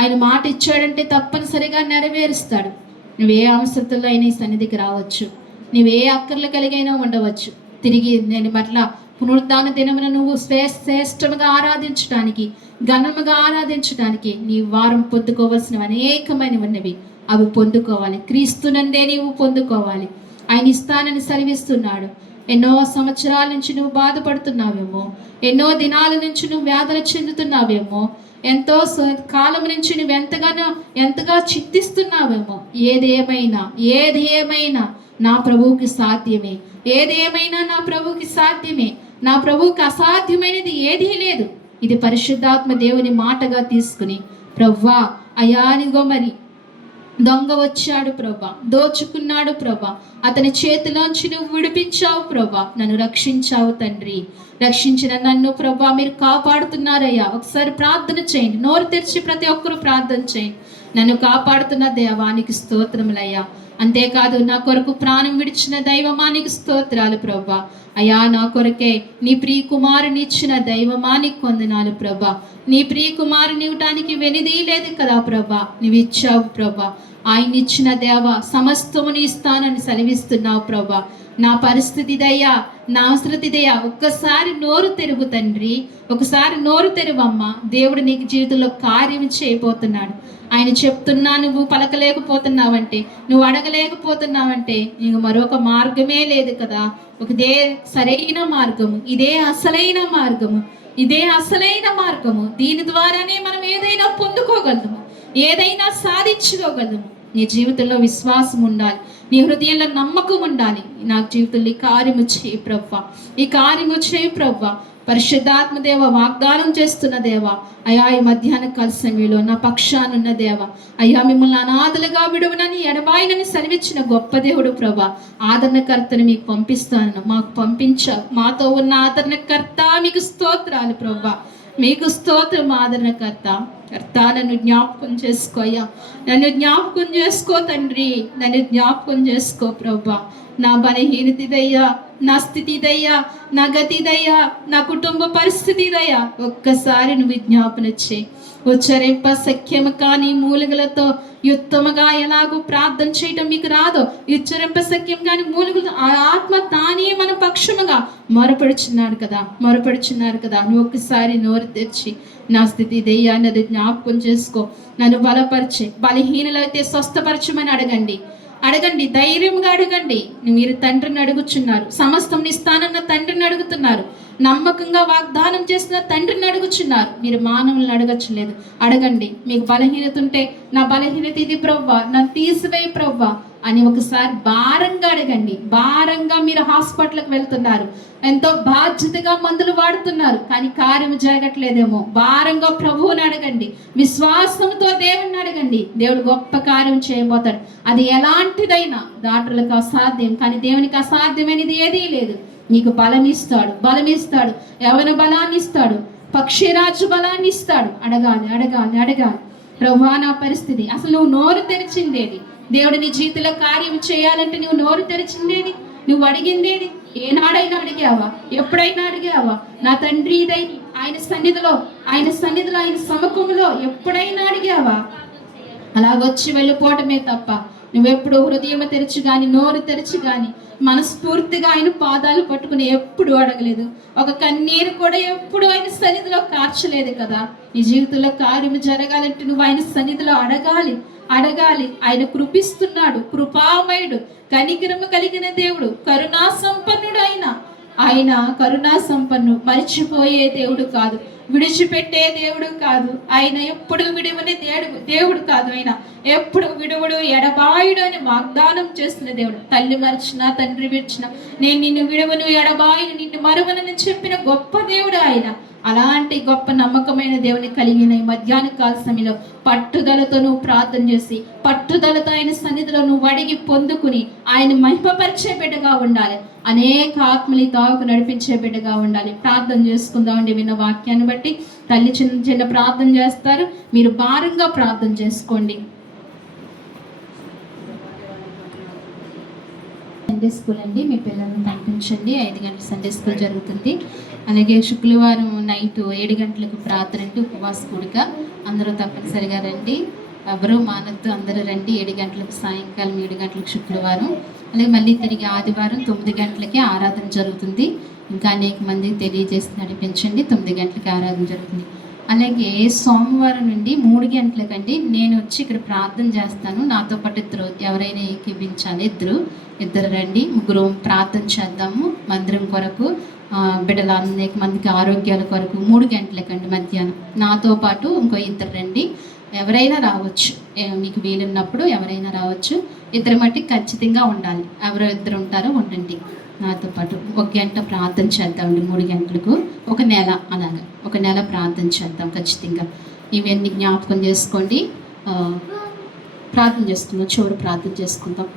ఆయన మాట ఇచ్చాడంటే తప్పనిసరిగా నెరవేరుస్తాడు. నువ్వే అవసరతల్లో అయినా ఈ సన్నిధికి రావచ్చు, నువ్వే అక్కర్లు కలిగైనా ఉండవచ్చు. తిరిగి నేను మరలా పునరుద్ధాన దినమున నువ్వు శ్రేష్టముగా ఆరాధించడానికి, ఘనముగా ఆరాధించడానికి నీ వారం పొందుకోవాల్సినవి అనేకమైనవి ఉన్నవి. అవి పొందుకోవాలి. క్రీస్తునందే నీవు పొందుకోవాలి. ఆయన ఇస్తానని సెలవిస్తున్నాడు. ఎన్నో సంవత్సరాల నుంచి నువ్వు బాధపడుతున్నావేమో, ఎన్నో దినాల నుంచి నువ్వు వ్యాధులు చెందుతున్నావేమో, ఎంతో కాలం నుంచి నువ్వు ఎంతగా చింతిస్తున్నావేమో. ఏది ఏమైనా నా ప్రభువుకి సాధ్యమే. ఏదేమైనా నా ప్రభువుకి సాధ్యమే. నా ప్రభువుకి అసాధ్యమైనది ఏదీ లేదు. ఇది పరిశుద్ధాత్మ దేవుని మాటగా తీసుకుని, ప్రవ్వా అయానిగో మరి దొంగ వచ్చాడు ప్రభా, దోచుకున్నాడు ప్రభా, అతని చేతిలోంచి నువ్వు విడిపించావు ప్రభా, నన్ను రక్షించావు తండ్రి. రక్షించిన నన్ను ప్రభా మీరు కాపాడుతున్నారయ్యా. ఒకసారి ప్రార్థన చేయండి, నోరు తెరిచి ప్రతి ఒక్కరూ ప్రార్థన చేయండి. నన్ను కాపాడుతున్న దేవానికి స్తోత్రములయ్యా. అంతేకాదు నా కొరకు ప్రాణం విడిచిన దైవమానికి స్తోత్రాలు ప్రభా. అయ్యా నా కొరకే నీ ప్రియ కుమారుని ఇచ్చిన దైవమానికి వందనాలు ప్రభా. నీ ప్రియ కుమారుని ఇవ్వటానికి వెనిది లేదు కదా ప్రభా, నువ్వు ఇచ్చావు ప్రభా. ఆయన ఇచ్చిన దేవ సమస్తముని ఇస్తానని సెలవిస్తున్నావు ప్రభా. నా పరిస్థితి దయ్యా, నా అవసరతి దయ్యా, ఒక్కసారి నోరు తెరువు తండ్రి, ఒకసారి నోరు తెరువమ్మా. దేవుడు నీకు జీవితంలో కార్యం చేయబోతున్నాడు. ఆయన చెప్తున్నా నువ్వు పలకలేకపోతున్నావంటే, నువ్వు అడగలేకపోతున్నావంటే నీకు మరొక మార్గమే లేదు కదా. ఒకదే సరైన మార్గము, ఇదే అసలైన మార్గము, ఇదే అసలైన మార్గము. దీని ద్వారానే మనం ఏదైనా పొందుకోగలము, ఏదైనా సాధించుకోగలము. నీ జీవితంలో విశ్వాసం ఉండాలి, నీ హృదయంలో నమ్మకం ఉండాలి. నా జీవితంలో ఈ కార్యము చేయి ప్రవ్వా, ఈ కార్యము చేయి ప్రవ్వా. పరిశుద్ధాత్మ దేవ, వాగ్దానం చేస్తున్న దేవ, అయ్యా ఈ మధ్యాహ్న కాల సమయంలో నా పక్షానున్న దేవ, అయ్యా మిమ్మల్ని అనాథలుగా విడువనని ఎడబాయినని సెలవిచ్చిన గొప్ప దేవుడు ప్రభా. ఆదరణకర్తను మీకు పంపిస్తాను, మాకు పంపించావు. మాతో ఉన్న ఆదరణకర్త మీకు స్తోత్రాలు ప్రభా, మీకు స్తోత్రం. ఆదరణకర్త నన్ను జ్ఞాపకం చేసుకో అయ్యా, నన్ను జ్ఞాపకం చేసుకో తండ్రి, నన్ను జ్ఞాపకం చేసుకో ప్రభా. నా బలహీనతదయ్యా, నా స్థితిదయ్యా, నా గతిదయ్యా, నా కుటుంబ పరిస్థితిదయ్యా, ఒక్కసారి నువ్వు విజ్ఞాపన చేయి. ఉచ్చరింప సఖ్యము కానీ మూలుగులతో యుత్తముగా ఎలాగో ప్రార్థన చేయటం మీకు రాదో, ఉచ్చరింప సఖ్యం కానీ మూలుగులతో ఆత్మ తానే మన పక్షముగా మొరపడుచున్నారు కదా. నువ్వు ఒక్కసారి నోరు తెరిచి నా స్థితి దయ్యా అన్నది జ్ఞాపకం చేసుకో, నన్ను బలపరిచే. బలహీనలైతే స్వస్థపరచమని అడగండి, ధైర్యంగా అడగండి. మీరు తండ్రిని అడుగుచున్నారు, సమస్తం ఇస్తానన్న తండ్రిని అడుగుతున్నారు, నమ్మకంగా వాగ్దానం చేసిన తండ్రిని అడుగుచున్నారు. మీరు మానవులను అడగచ్చులేదు. అడగండి. మీకు బలహీనత ఉంటే నా బలహీనత ఇది ప్రవ్వా, నన్ను తీసివేయి ప్రవ్వా అని ఒకసారి భారంగా అడగండి. భారంగా మీరు హాస్పిటల్కి వెళ్తున్నారు, ఎంతో బాధ్యతగా మందులు వాడుతున్నారు, కానీ కార్యం జరగట్లేదేమో. భారంగా ప్రభువుని అడగండి, విశ్వాసంతో దేవుణ్ణి అడగండి. దేవుడు గొప్ప కార్యం చేయబోతాడు. అది ఎలాంటిదైనా డాక్టర్లకు అసాధ్యం, కానీ దేవునికి అసాధ్యమైనది ఏదీ లేదు. నీకు బలం ఇస్తాడు, యవ్వన బలాన్ని ఇస్తాడు, పక్షిరాజు బలాన్ని ఇస్తాడు. అడగాలి. ప్రభువా నా పరిస్థితి, అసలు నువ్వు నోరు తెరిచిందేది? దేవుడు నీ జీవితంలో కార్యం చేయాలంటే నువ్వు నోరు తెరిచిందేది? నువ్వు అడిగిందేది? ఏనాడైనా అడిగావా? ఎప్పుడైనా అడిగావా? నా తండ్రి ఇదైని ఆయన సన్నిధిలో ఆయన సముఖంలో ఎప్పుడైనా అడిగావా? అలాగొచ్చి వెళ్ళిపోవటమే తప్ప నువ్వెప్పుడు హృదయం తెరిచి కానీ, నోరు తెరిచి కానీ, మనస్ఫూర్తిగా ఆయన పాదాలు పట్టుకుని ఎప్పుడు అడగలేదు. ఒక కన్నీరు కూడా ఎప్పుడు ఆయన సన్నిధిలో కార్చలేదు కదా. నీ జీవితంలో కార్యము జరగాలంటే నువ్వు ఆయన సన్నిధిలో అడగాలి. ఆయన కృపిస్తున్నాడు, కృపామయుడు, కనికరము కలిగిన దేవుడు, కరుణా సంపన్నుడు. ఆయన కరుణా సంపన్ను, మరిచిపోయే దేవుడు కాదు, విడిచిపెట్టే దేవుడు కాదు. ఆయన ఎప్పుడు విడువని దేవుడు కాదు. ఆయన ఎప్పుడు విడువడు, ఎడబాయుడు అని వాగ్దానం చేస్తున్న దేవుడు. తల్లి మరిచినా, తండ్రి విడిచినా, నేను నిన్ను విడువను, ఎడబాయును, నిన్ను మరువనని చెప్పిన గొప్ప దేవుడు ఆయన. అలాంటి గొప్ప నమ్మకమైన దేవుని కలిగిన ఈ మధ్యాహ్న కాల సమయంలో పట్టుదలతో నువ్వు ప్రార్థన చేసి, పట్టుదలతో ఆయన సన్నిధిలో నువ్వు అడిగి పొందుకుని ఆయన మహిమపరిచే బిడ్డగా ఉండాలి. అనేక ఆత్మని తావుకు నడిపించే బిడ్డగా ఉండాలి. ప్రార్థన చేసుకుందామండి. విన్న వాక్యాన్ని బట్టి తల్లి చిన్న ప్రార్థన చేస్తారు, మీరు భారంగా ప్రార్థన చేసుకోండి. సండే స్కూల్ అండి. మీ పిల్లల్ని పంపించండి. 5 గంటల సండే స్కూల్ జరుగుతుంది. అలాగే శుక్రవారం నైట్ 7 గంటలకు ప్రార్థన అంటే ఉపవాస కూడిక. అందరూ తప్పనిసరిగా రండి, ఎవరూ మానద్దు, అందరూ రండి. 7 గంటలకు సాయంకాలం 7 గంటలకు శుక్రవారం. అలాగే మళ్ళీ తిరిగి ఆదివారం 9 గంటలకి ఆరాధన జరుగుతుంది. ఇంకా అనేక మందికి తెలియజేసి నడిపించండి. 9 గంటలకి ఆరాధన జరుగుతుంది. అలాగే సోమవారం నుండి 3 గంటలకండి నేను వచ్చి ఇక్కడ ప్రార్థన చేస్తాను. నాతో పాటు ఇద్దరు ఎవరైనా ఏకీభించాలి. ఇద్దరు రండి, ముగ్గురు ప్రార్థన చేద్దాము మందిరం కొరకు, బిడ్డల అనేక మందికి ఆరోగ్యాల కొరకు. 3 గంటలకండి మధ్యాహ్నం. నాతో పాటు ఇంకో ఇద్దరు రండి, ఎవరైనా రావచ్చు, మీకు వీలున్నప్పుడు ఎవరైనా రావచ్చు. ఇద్దరు మట్టి ఖచ్చితంగా ఉండాలి. ఎవరో ఇద్దరు ఉంటారో ఉండండి నాతో పాటు. 1 గంట ప్రార్థన చేద్దామండి 3 గంటలకు. ఒక నెల అలాగా 1 నెల ప్రార్థన చేద్దాం ఖచ్చితంగా. ఇవన్నీ జ్ఞాపకం చేసుకోండి. ప్రార్థన చేసుకుందాం, చివరి ప్రార్థన చేసుకుందాం.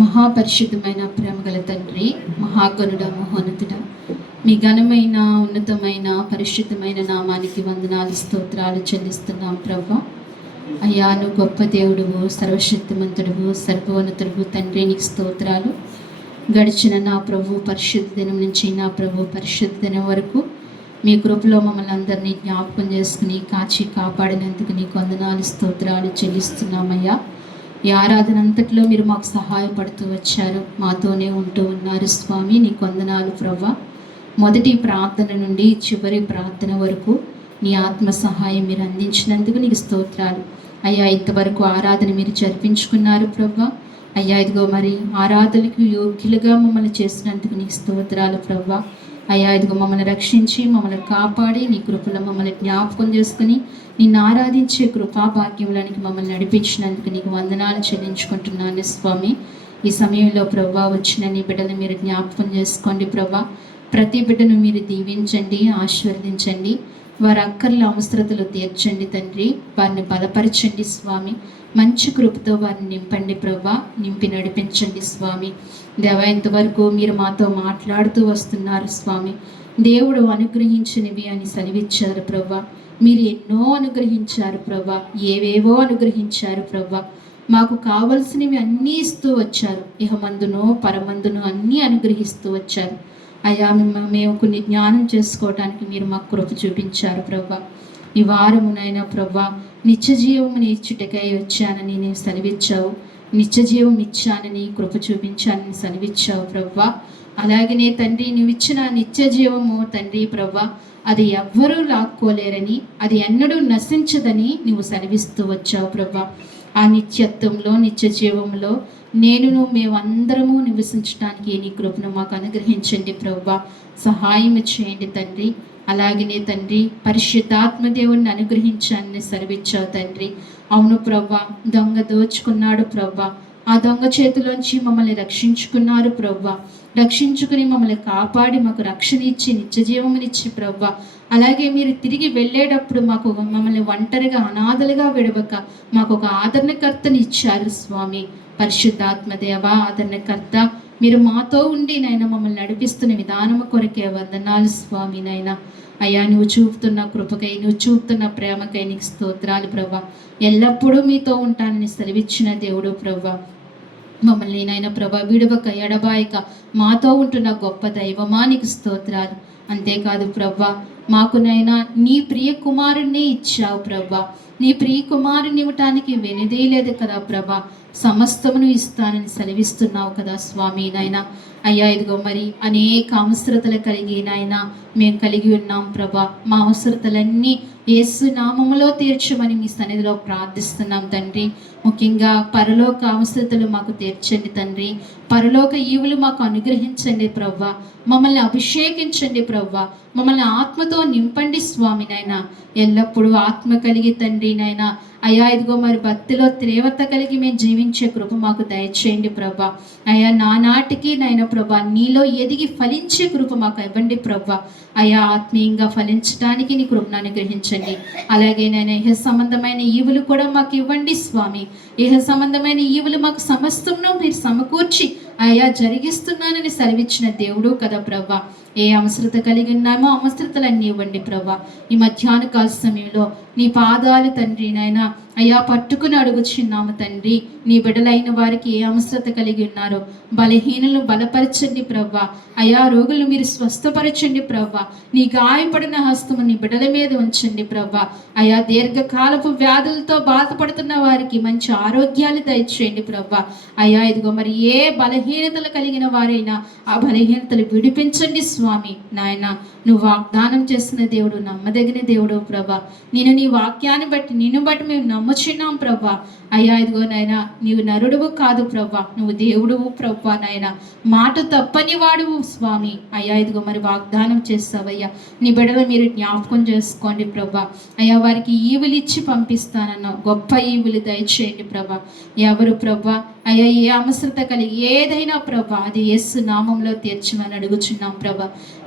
మహాపరిశుద్ధమైన ప్రేమగల తండ్రి, మహాగణుడ, మహోన్నతుడ, మీ ఘనమైన ఉన్నతమైన పరిశుద్ధమైన నామానికి వందనాలు స్తోత్రాలు చెల్లిస్తున్నాం ప్రభా. అయ్యా, నువ్వు గొప్ప దేవుడువు, సర్వశక్తిమంతుడువు, సర్వోన్నతుడువు తండ్రి, నీకు స్తోత్రాలు. గడిచిన నా ప్రభు పరిశుద్ధ దినం నుంచి నా ప్రభు పరిశుద్ధ దినం వరకు మీ కృపలో మమ్మల్ని అందరినీ జ్ఞాపకం చేసుకుని కాచి కాపాడినందుకు నీకు వందనాలు స్తోత్రాలు చెల్లిస్తున్నామయ్యా. ఈ ఆరాధన అంతట్లో మీరు మాకు సహాయపడుతూ వచ్చారు, మాతోనే ఉంటూ ఉన్నారు స్వామి. నీకు వందనాలు ప్రభా. మొదటి ప్రార్థన నుండి చివరి ప్రార్థన వరకు నీ ఆత్మ సహాయం మీరు అందించినందుకు నీకు స్తోత్రాలు అయ్యా. ఇంతవరకు ఆరాధన మీరు జరిపించుకున్నారు ప్రభా. అయ్యా, ఇదిగో మరి ఆరాధనకు యోగ్యులుగా మమ్మల్ని చేసినందుకు నీకు స్తోత్రాలు ప్రభా. అయ్యా, ఇదిగో మమ్మల్ని రక్షించి మమ్మల్ని కాపాడి నీ కృపలో మమ్మల్ని జ్ఞాపకం చేసుకుని నిన్ను ఆరాధించే కృపాభాగ్యములనికి మమ్మల్ని నడిపించినందుకు నీకు వందనాలు చెల్లించుకుంటున్నాను స్వామి. ఈ సమయంలో ప్రభా వచ్చిన నీ బిడ్డను మీరు జ్ఞాపకం చేసుకోండి ప్రభా. ప్రతి బిడ్డను మీరు దీవించండి, ఆశీర్వదించండి. వారి అక్కర్ల అవసరతలు తీర్చండి తండ్రి. వారిని బలపరచండి స్వామి. మంచి కృపతో వారిని నింపండి ప్రభా, నింపి నడిపించండి స్వామి. దేవా, ఇంతవరకు మీరు మాతో మాట్లాడుతూ వస్తున్నారు స్వామి. దేవుడు అనుగ్రహించినవి అని సెలవిచ్చారు ప్రభా. మీరు ఎన్నో అనుగ్రహించారు ప్రభా, ఏవేవో అనుగ్రహించారు ప్రభా. మాకు కావలసినవి అన్నీ ఇస్తూ వచ్చారు. ఇహమందును పరమందును అన్నీ అనుగ్రహిస్తూ వచ్చారు అయ్యా. మేము కొన్ని జ్ఞానం చేసుకోవటానికి మీరు మాకు కృప చూపించారు ప్రభా. ఈ వారమునైనా ప్రభా నిత్య జీవముని ఇచ్చుటకై వచ్చానని నేను సెలవిచ్చావు. నిత్య జీవం ఇచ్చానని కృప చూపించానని సెలవిచ్చావు ప్రభా. అలాగనే తండ్రి, నువ్వు ఇచ్చిన నిత్య జీవము తండ్రి ప్రభా, అది ఎవ్వరూ లాక్కోలేరని, అది ఎన్నడూ నశించదని నువ్వు సెలవిస్తూ వచ్చావు ప్రభా. ఆ నిత్యత్వంలో నిత్య జీవంలో నేనును మేమందరము నివసించడానికి నీ కృపను మాకు అనుగ్రహించండి ప్రభా. సహాయం చేయండి తండ్రి. అలాగనే తండ్రి, పరిశుద్ధాత్మదేవుడిని అనుగ్రహించాలని సెలవిచ్చావు తండ్రి. అవును ప్రభా, దొంగ దోచుకున్నాడు ప్రభా. ఆ దొంగ చేతిలోంచి మమ్మల్ని రక్షించుకున్నారు ప్రభా. రక్షించుకుని మమ్మల్ని కాపాడి మాకు రక్షణ ఇచ్చి నిత్య జీవమునిచ్చి ప్రభా. అలాగే మీరు తిరిగి వెళ్ళేటప్పుడు మమ్మల్ని ఒంటరిగా అనాథలుగా విడవక మాకు ఒక ఆదరణకర్తని ఇచ్చారు స్వామి. పరిశుద్ధాత్మదేవ ఆదరణకర్త, మీరు మాతో ఉండి నాయన మమ్మల్ని నడిపిస్తున్న విధానము కొరకే వందనాలు స్వామి. నాయన అయ్యా, నువ్వు చూపుతున్న కృపకై, నువ్వు చూపుతున్న ప్రేమకై నీకు స్తోత్రాలు ప్రభా. ఎల్లప్పుడూ మీతో ఉంటానని సెలవిచ్చిన దేవుడు ప్రభా. మమ్మల్ని నాయన ప్రభా విడవక ఎడబాయక మాతో ఉంటున్న గొప్ప దైవమా నీకు స్తోత్రాలు. అంతేకాదు ప్రభా, మాకు నైనా నీ ప్రియ కుమారుణ్ణి ఇచ్చావు ప్రభా. నీ ప్రియ కుమారుని ఇవ్వటానికి వెనుదీయలేదు కదా ప్రభా. సమస్తమును ఇస్తానని సెలవిస్తున్నావు కదా స్వామి. నాయన అయ్యా, ఇదిగో మరి అనేక అవసరతలు కలిగి నాయన మేము కలిగి ఉన్నాం ప్రభా. మా అవసరతలన్నీ యేసు నామములో తీర్చమని మీ సన్నిధిలో ప్రార్థిస్తున్నాం తండ్రి. ముఖ్యంగా పరలోక అవసరతలు మాకు తీర్చండి తండ్రి. పరలోక ఈవులు మాకు అనుగ్రహించండి ప్రభా. మమ్మల్ని అభిషేకించండి ప్రభా. మమ్మల్ని ఆత్మతో నింపండి స్వామి. నాయన ఎల్లప్పుడూ ఆత్మ కలిగి తండ్రి నాయన అయ్యా, ఇదిగో మరి భక్తిలో తీవ్రత కలిగి మేము జీవించే కృప మాకు దయచేయండి ప్రభా. అయ్యా, నానాటికి నాయన ప్రభా నీలో ఎదిగి ఫలించే కృప మాకు ఇవ్వండి ప్రభా. అయ్యా, ఆత్మీయంగా ఫలించడానికి నీ కృపను అనుగ్రహించండి. అలాగే నేను ఇహ సంబంధమైన ఈవులు కూడా మాకు ఇవ్వండి స్వామి. ఇహ సంబంధమైన ఈవులు మాకు సమస్తమును మీరు సమకూర్చి అయా జరిగిస్తున్నానని సెలవిచ్చిన దేవుడు కదా ప్రభా. ఏ అవసరత కలిగి ఉన్నామో అవసరతలన్నీ ఇవ్వండి ప్రభా. ఈ మధ్యాహ్న కాల సమయంలో నీ పాదాలు తండ్రి నాయన అయ్యా పట్టుకుని అడుగుచున్నాము తండ్రి. నీ బిడ్డలైన వారికి ఏ అవసరత కలిగి ఉన్నారో బలహీనలను బలపరచండి ప్రభా. అయా రోగులను మీరు స్వస్థపరచండి ప్రభా. నీ గాయపడిన హస్తము నీ బిడ్డల మీద ఉంచండి ప్రభా. అయా దీర్ఘకాలపు వ్యాధులతో బాధపడుతున్న వారికి మంచి ఆరోగ్యాలు దయచేయండి ప్రభా. అయా ఇదిగో మరి ఏ బలహీనతలు కలిగిన వారైనా ఆ బలహీనతలు విడిపించండి స్వామి. నాయన నువ్వు వాగ్దానం చేస్తున్న దేవుడు, నమ్మదగిన దేవుడు ప్రభా. నేను నీ వాక్యాన్ని బట్టి నిన్ను బట్టి మేము నమ్ముచున్నాం ప్రభా. అయ్యా ఇదిగో నాయన నీవు నరుడువు కాదు ప్రభా, నువ్వు దేవుడువు ప్రభా. నాయన మాట తప్పని వాడువు స్వామి. అయ్యా ఇదిగో మరి వాగ్దానం చేస్తావయ్యా. నీ బిడ్డలు మీరు జ్ఞాపకం చేసుకోండి ప్రభా. అయ్యా వారికి ఈవులు ఇచ్చి పంపిస్తానన్నావు, గొప్ప ఈవులు దయచేయండి ప్రభా. ఎవరు ప్రభా అయ్యా ఏ అవసరత కలిగి ఏదైనా ప్రభా అది యేసు నామంలో తీర్చమని అడుగుచున్నాం ప్రభా.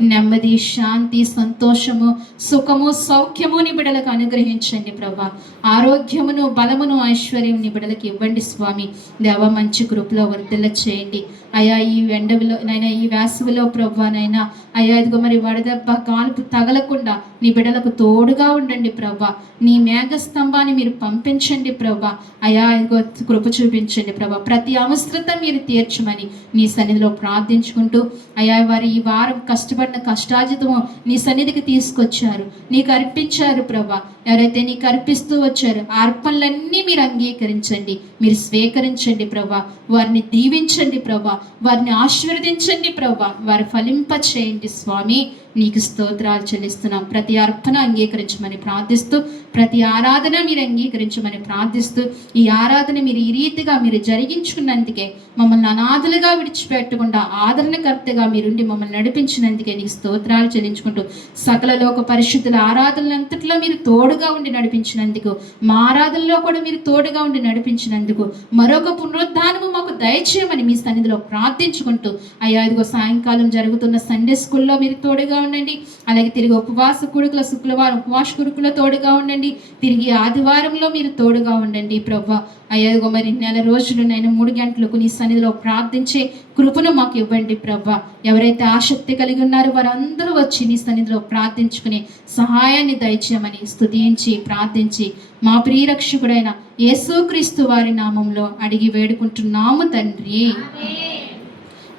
నెమ్మది, శాంతి, సంతోషము, సుఖము, సౌఖ్యము నీ బిడ్డలకు అనుగ్రహించండి ప్రభా. ఆరోగ్యమును, బలమును, ఐశ్వర్యం నీ బిడ్డలకు ఇవ్వండి స్వామి. దేవ మంచి కృపలో వర్ధిల్ల చేయండి అయ్యా. ఈ ఎండలో నైనా ఈ వేసవిలో ప్రభా నైనా అయ్యా ఇదిగో మరి వడదెబ్బ కాల్పు తగలకుండా నీ బిడ్డలకు తోడుగా ఉండండి ప్రభా. నీ మేఘ స్తంభాన్ని మీరు పంపించండి ప్రభా. అయ్యా ఇదిగో కృప చూపించండి ప్రభా. ప్రతి అవసరత మీరు తీర్చమని నీ సన్నిధిలో ప్రార్థించుకుంటూ అయ్యా వారు ఈ వారం కష్టపడిన కష్టాజితము నీ సన్నిధికి తీసుకొచ్చారు, నీకు అర్పించారు ప్రభా. ఎవరైతే నీకు అర్పిస్తూ వచ్చారు ఆ అర్పణలన్నీ మీరు అంగీకరించండి, మీరు స్వీకరించండి ప్రభా. వారిని దీవించండి ప్రభా, వారిని ఆశీర్వదించండి ప్రభా. వారు ఫలింప చేయండి స్వామి. నీకు స్తోత్రాలు చెల్లిస్తున్నాం. ప్రతి అర్పణ అంగీకరించమని ప్రార్థిస్తూ, ప్రతి ఆరాధన మీరు అంగీకరించమని ప్రార్థిస్తూ, ఈ ఆరాధన మీరు ఈ రీతిగా మీరు జరిగించుకున్నందుకే, మమ్మల్ని అనాథలుగా విడిచిపెట్టకుండా ఆదరణకర్తగా మీరుండి మమ్మల్ని నడిపించినందుకే నీకు స్తోత్రాలు చెల్లించుకుంటూ, సకల లోక పరిశుద్ధుల ఆరాధనలంతట్లో మీరు తోడుగా ఉండి నడిపించినందుకు, మా ఆరాధనలో కూడా మీరు తోడుగా ఉండి నడిపించినందుకు మరొక పునరుద్ధానము మాకు దయచేయమని మీ సన్నిధిలో ప్రార్థించుకుంటూ, అయ్యా ఇదిగో సాయంకాలం జరుగుతున్న సండే స్కూల్లో మీరు తోడుగా ఉండండి. అలాగే తిరిగి ఉపవాస కొడుకుల శుక్రవారం ఉపవాస కొడుకుల తోడుగా ఉండండి. తిరిగి ఆదివారంలో మీరు తోడుగా ఉండండి ప్రభా. అయ్యాదిగో మరి నెల రోజులు నేను 3 గంటలకు నీ సన్నిధిలో ప్రార్థించే కృపను మాకు ఇవ్వండి ప్రభా. ఎవరైతే ఆసక్తి కలిగి ఉన్నారో వారందరూ వచ్చి నీ సన్నిధిలో ప్రార్థించుకునే సహాయాన్ని దయచేయమని స్తుతించి ప్రార్థించి మా ప్రియరక్షకుడైన యేసుక్రీస్తు వారి నామంలో అడిగి వేడుకుంటున్నాము తండ్రి.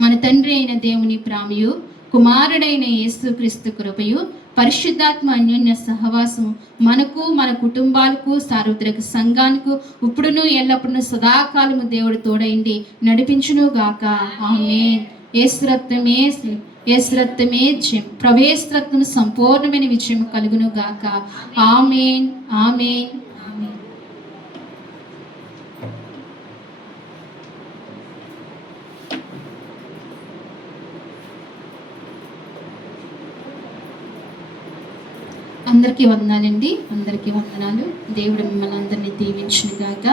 మన తండ్రి అయిన దేవుని ప్రేమయు, కుమారుడైన యేసుక్రీస్తు కృపయు, పరిశుద్ధాత్మ అన్యోన్య సహవాసము మనకు, మన కుటుంబాలకు, సార్వత్రిక సంఘానికి ఇప్పుడును ఎల్లప్పుడూ సదాకాలము దేవుడు తోడైండి నడిపించును గాక. ఆమేన్. యేసురత్నమే యేసురత్నమే జయం, ప్రవేశరత్నము సంపూర్ణమైన విజయం కలుగును గాక. ఆమేన్. ఆమేన్. అందరికీ వందనాలండి. అందరికీ వందనాలు. దేవుడు మిమ్మల్ని అందరినీ దీవించును గాక.